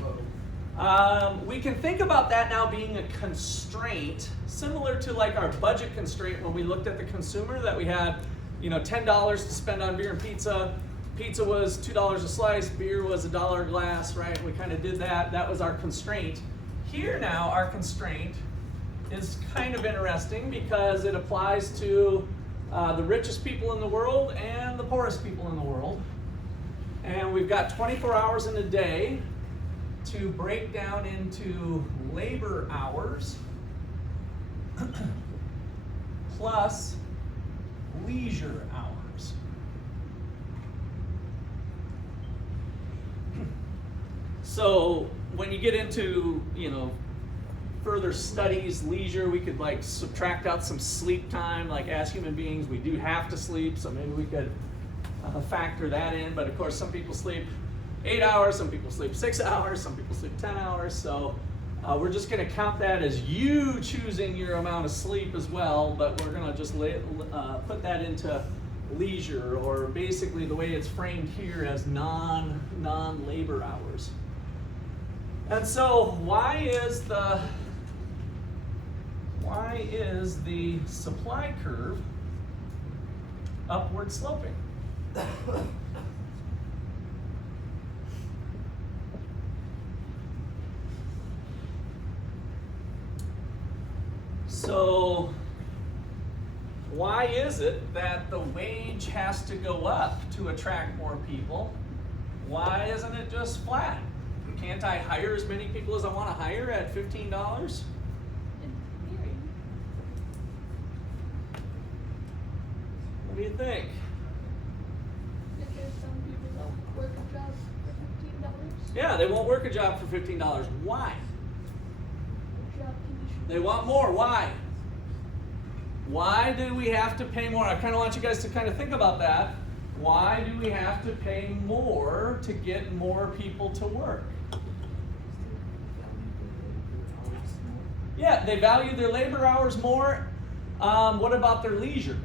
we can think about that now being a constraint, similar to like our budget constraint when we looked at the consumer, that we had, $10 to spend on beer and pizza. Pizza was $2 a slice, beer was $1 a glass, right? We kind of did that. That was our constraint. Here now, our constraint is kind of interesting because it applies to the richest people in the world and the poorest people in the world. And we've got 24 hours in a day to break down into labor hours plus leisure hours. So when you get into, further studies, leisure, we could like subtract out some sleep time. Like as human beings, we do have to sleep, so maybe we could factor that in. But of course, some people sleep 8 hours, some people sleep 6 hours, some people sleep 10 hours. So we're just going to count that as you choosing your amount of sleep as well. But we're going to just put that into leisure, or basically the way it's framed here as non-labor hours. And so why is the supply curve upward sloping? So why is it that the wage has to go up to attract more people? Why isn't it just flat? Can't I hire as many people as I want to hire at $15? In theory. What do you think? If there's some people that work a job for $15. Yeah, they won't work a job for $15. Why? Job conditions. They want more. Why? Why do we have to pay more? I kind of want you guys to kind of think about that. Why do we have to pay more to get more people to work? Yeah, they value their labor hours more. What about their leisure?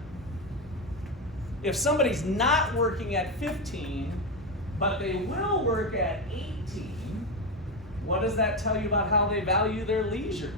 If somebody's not working at 15, but they will work at 18, what does that tell you about how they value their leisure?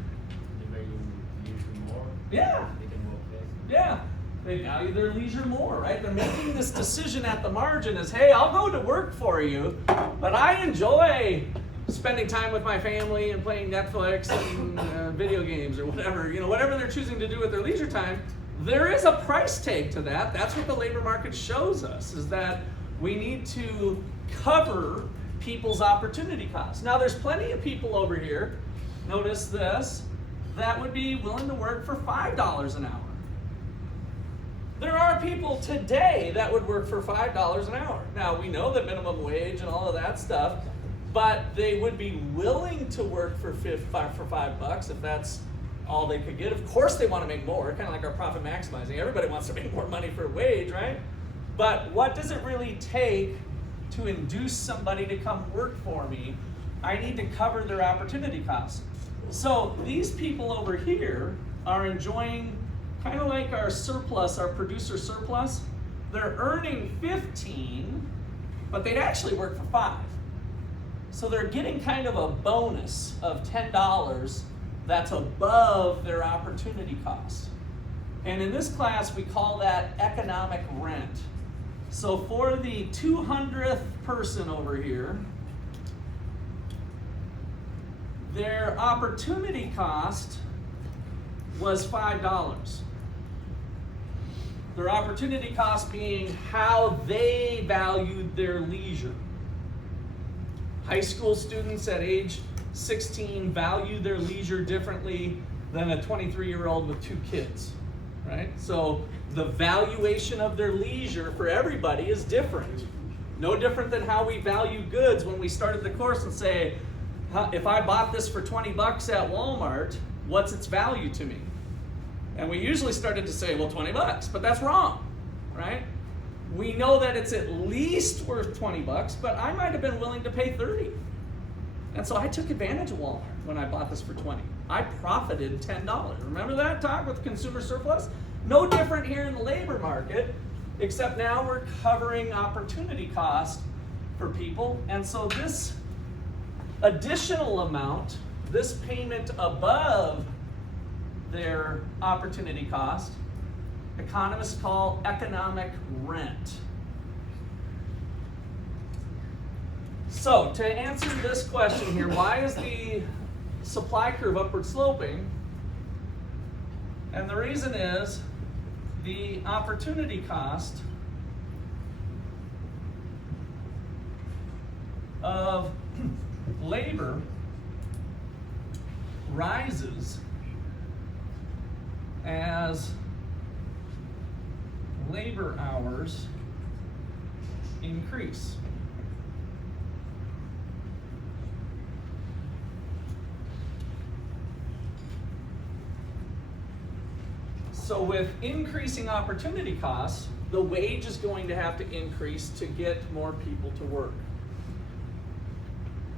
They value leisure more. Yeah. They can work less. Yeah, they value their leisure more, right? They're making this decision at the margin as, hey, I'll go to work for you, but I enjoy spending time with my family and playing Netflix and video games or whatever, whatever they're choosing to do with their leisure time. There is a price tag to that. That's what the labor market shows us, is that we need to cover people's opportunity costs. Now, there's plenty of people over here, notice this, that would be willing to work for $5 an hour. There are people today that would work for $5 an hour. Now, we know the minimum wage and all of that stuff, but they would be willing to work for $5 if that's all they could get. Of course they want to make more, kind of like our profit maximizing. Everybody wants to make more money for a wage, right? But what does it really take to induce somebody to come work for me? I need to cover their opportunity costs. So these people over here are enjoying kind of like our surplus, our producer surplus. They're earning 15, but they'd actually work for 5. So they're getting kind of a bonus of $10 that's above their opportunity cost. And in this class, we call that economic rent. So for the 200th person over here, their opportunity cost was $5. Their opportunity cost being how they valued their leisure. High school students at age 16 value their leisure differently than a 23-year-old with 2 kids, right? So the valuation of their leisure for everybody is different. No different than how we value goods when we started the course and say, if I bought this for 20 bucks at Walmart, what's its value to me? And we usually started to say, well, 20 bucks, but that's wrong, right? We know that it's at least worth 20 bucks, but I might have been willing to pay 30. And so I took advantage of Walmart when I bought this for 20. I profited $10. Remember that talk with consumer surplus? No different here in the labor market, except now we're covering opportunity cost for people. And so this additional amount, this payment above their opportunity cost, economists call economic rent. So to answer this question here, why is the supply curve upward sloping? And the reason is the opportunity cost of labor rises as labor hours increase. So with increasing opportunity costs, the wage is going to have to increase to get more people to work.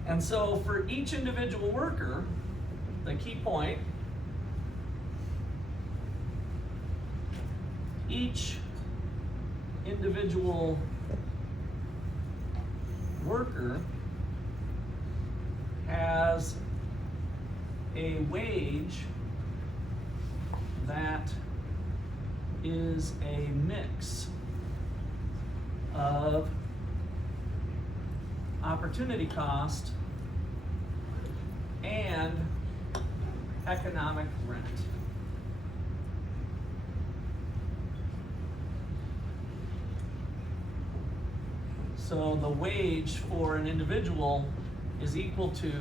And so for each individual worker, the key point, each individual worker has a wage that is a mix of opportunity cost and economic rent. So the wage for an individual is equal to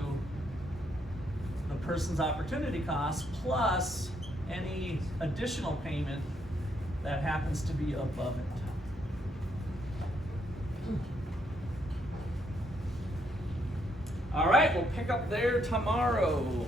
the person's opportunity cost plus any additional payment that happens to be above it. All right, we'll pick up there tomorrow.